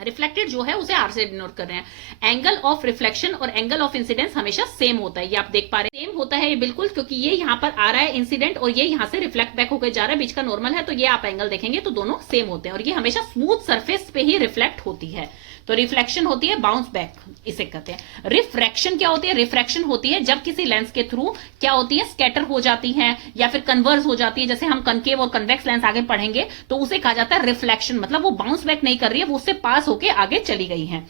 रिफ्लेक्टेड जो है उसे आर से डिनोट कर रहे हैं। एंगल ऑफ रिफ्लेक्शन और एंगल ऑफ इंसिडेंस हमेशा सेम होता है, ये आप देख पा रहे हैं, सेम होता है ये बिल्कुल, क्योंकि ये यहाँ पर आ रहा है इंसिडेंट और ये यहाँ से रिफ्लेक्ट बैक होकर जा रहा है, बीच का नॉर्मल है, तो ये आप एंगल देखेंगे तो दोनों सेम होते हैं। और ये हमेशा स्मूथ सरफेस पे ही रिफ्लेक्ट होती है। तो रिफ्लेक्शन होती है बाउंस बैक, इसे कहते हैं। रिफ्रैक्शन क्या होती है, रिफ्रैक्शन होती है जब किसी लेंस के थ्रू क्या होती है, स्कैटर हो जाती है या फिर कन्वर्स हो जाती है। जैसे हम कनकेव और कन्वेक्स लेंस आगे पढ़ेंगे तो उसे कहा जाता है रिफ्लेक्शन, मतलब वो बाउंस बैक नहीं कर रही है, वो उससे पास होकर आगे चली गई है।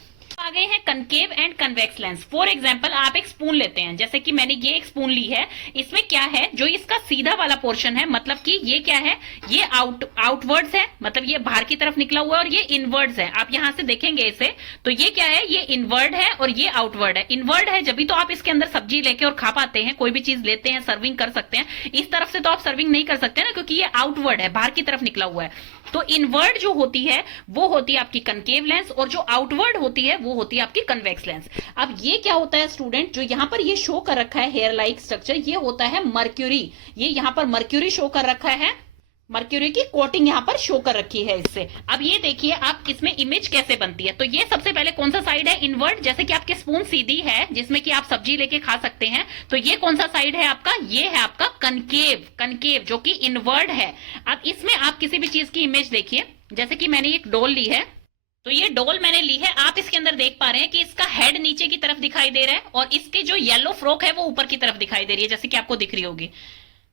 आ गए हैं concave and convex lens. For example आप एक स्पून लेते हैं, जैसे कि मैंने ये एक स्पून ली है, इसमें क्या है, जो इसका सीधा वाला पोर्शन है, मतलब कि ये क्या है, ये आउटवर्ड्स है, मतलब ये बाहर की तरफ निकला हुआ है, और ये इनवर्ड्स है। आप यहां से देखेंगे इसे तो ये क्या है, ये इनवर्ड है और ये आउटवर्ड है। इनवर्ड है जब भी तो आप इसके अंदर सब्जी लेके और खा पाते हैं, कोई भी चीज लेते हैं सर्विंग कर सकते हैं। इस तरफ से तो आप सर्विंग नहीं कर सकते ना, क्योंकि ये आउटवर्ड है, बाहर की तरफ निकला हुआ है। तो इनवर्ड जो होती है वो होती है आपकी कनकेव लेंस, और जो आउटवर्ड होती है वो होती है आपकी कन्वेक्स लेंस। अब ये क्या होता है स्टूडेंट, जो यहां पर ये शो कर रखा है हेयर लाइक स्ट्रक्चर, ये होता है मर्क्यूरी। ये यहां पर मर्क्यूरी शो कर रखा है, मर्क्यूरी की कोटिंग यहां पर शो कर रखी है इससे। अब ये देखिए आप इसमें इमेज कैसे बनती है। तो ये सबसे पहले कौन सा साइड है, इनवर्ड, जैसे कि आपके स्पून सीधी है जिसमें कि आप सब्जी लेके खा सकते हैं, तो ये कौन सा साइड है आपका, ये है आपका कनकेव, कनकेव जो कि इनवर्ड है। अब इसमें आप किसी भी चीज की इमेज देखिए, जैसे कि मैंने एक डोल ली है, तो ये डोल मैंने ली है, आप इसके अंदर देख पा रहे हैं कि इसका हेड नीचे की तरफ दिखाई दे रहा है और इसके जो येलो फ्रॉक है वो ऊपर की तरफ दिखाई दे रही है, जैसे कि आपको दिख रही होगी।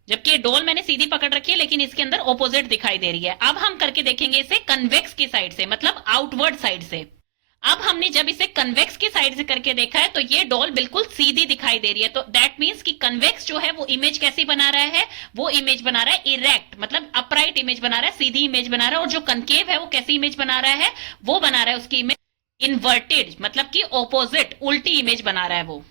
जबकि ये डोल मैंने सीधी पकड़ रखी है लेकिन इसके अंदर ऑपोजिट दिखाई दे रही है। अब हम करके देखेंगे इसे कन्वेक्स की साइड से, मतलब आउटवर्ड साइड से। अब हमने जब इसे कन्वेक्स की साइड से करके देखा है तो ये डॉल बिल्कुल सीधी दिखाई दे रही है। तो दैट मींस कि कन्वेक्स जो है वो इमेज कैसी बना रहा है, वो इमेज बना रहा है इरेक्ट, मतलब अपराइट इमेज बना रहा है, सीधी इमेज बना रहा है। और जो कनकेव है वो कैसी इमेज बना रहा है, वो बना रहा है उसकी इमेज इन्वर्टेड, मतलब कि ऑपोजिट, उल्टी इमेज बना रहा है वो।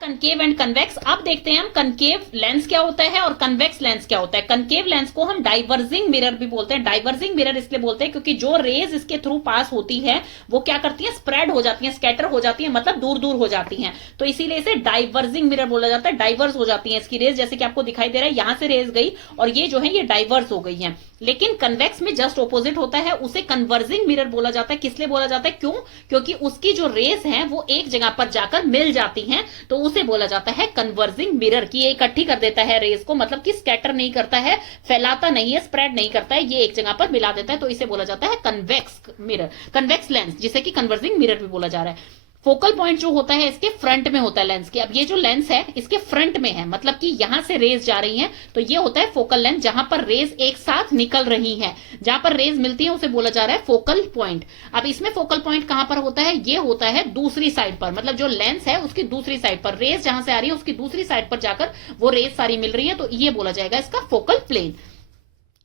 Concave and convex. अब देखते हैं हम कनकेव लेंस क्या होता है और कन्वेक्स लेंस क्या होता है। कनकेव लेंस को हम डाइवर्जिंग मिरर भी बोलते हैं। डाइवर्जिंग मिरर इसलिए बोलते हैं क्योंकि जो रेज इसके थ्रू पास होती है वो क्या करती है, स्प्रेड हो जाती है, स्कैटर हो जाती है, मतलब दूर दूर हो जाती हैं। तो इसीलिए इसे डाइवर्जिंग मिरर बोला जाता है। डाइवर्स हो जाती है इसकी रेज, जैसे कि आपको दिखाई दे रहा है यहां से रेज गई और ये जो है ये डाइवर्स हो गई है। लेकिन कन्वेक्स में जस्ट ऑपोजिट होता है, उसे कन्वर्जिंग मिरर बोला जाता है। किस लिए बोला जाता है, क्यों, क्योंकि उसकी जो रेज है वो एक जगह पर जाकर मिल जाती हैं, तो उसे बोला जाता है कन्वर्जिंग मिरर। की ये इकट्ठी कर देता है रेज को, मतलब कि स्कैटर नहीं करता है, फैलाता नहीं है, स्प्रेड नहीं करता है, ये एक जगह पर मिला देता है, तो इसे बोला जाता है कन्वेक्स मिरर, कन्वेक्स लेंस, जिसे कि कन्वर्जिंग मिरर भी बोला जा रहा है। फोकल पॉइंट जो होता है इसके फ्रंट में होता है लेंस के। अब ये जो लेंस है इसके फ्रंट में है, मतलब कि यहां से रेज जा रही हैं, तो ये होता है फोकल लेंस, जहां पर रेज एक साथ निकल रही हैं, जहां पर रेज मिलती है उसे बोला जा रहा है फोकल पॉइंट। अब इसमें फोकल पॉइंट कहां पर होता है, ये होता है दूसरी साइड पर, मतलब जो लेंस है उसकी दूसरी साइड पर, रेज जहां से आ रही है उसकी दूसरी साइड पर जाकर वो रेज सारी मिल रही है, तो ये बोला जाएगा इसका फोकल प्लेन।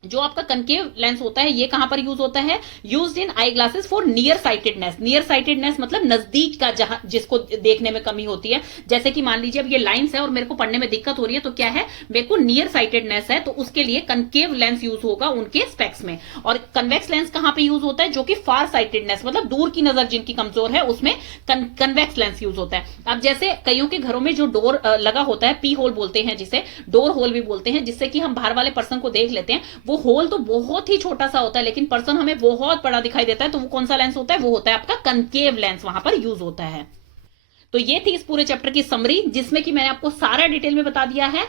जो आपका कनकेव लेंस होता है ये कहां पर यूज होता है, used in eye glasses for near sightedness. Near sightedness मतलब नजदीक का, जहां जिसको देखने में कमी होती है। जैसे कि मान लीजिए अब ये लाइंस है और मेरे को पढ़ने में दिक्कत हो रही है, तो क्या है, मेरे को नियर साइटेडनेस है, तो उसके लिए कनकेव लेंस यूज होगा उनके स्पेक्स में। और कन्वेक्स लेंस कहां पर यूज होता है, जो कि फार साइटेडनेस, मतलब दूर की नजर जिनकी कमजोर है, उसमें कन्वेक्स लेंस यूज होता है। अब जैसे कईयों के घरों में जो डोर लगा होता है, पी होल बोलते हैं जिसे, डोर होल भी बोलते हैं, जिससे कि हम बाहर वाले पर्सन को देख लेते हैं, वो होल तो बहुत ही छोटा सा होता है लेकिन पर्सन हमें बहुत बड़ा दिखाई देता है, तो वो कौन सा लेंस होता है, वो होता है आपका कनकेव लेंस, वहां पर यूज होता है। तो ये थी इस पूरे चैप्टर की समरी, जिसमें कि मैंने आपको सारा डिटेल में बता दिया है।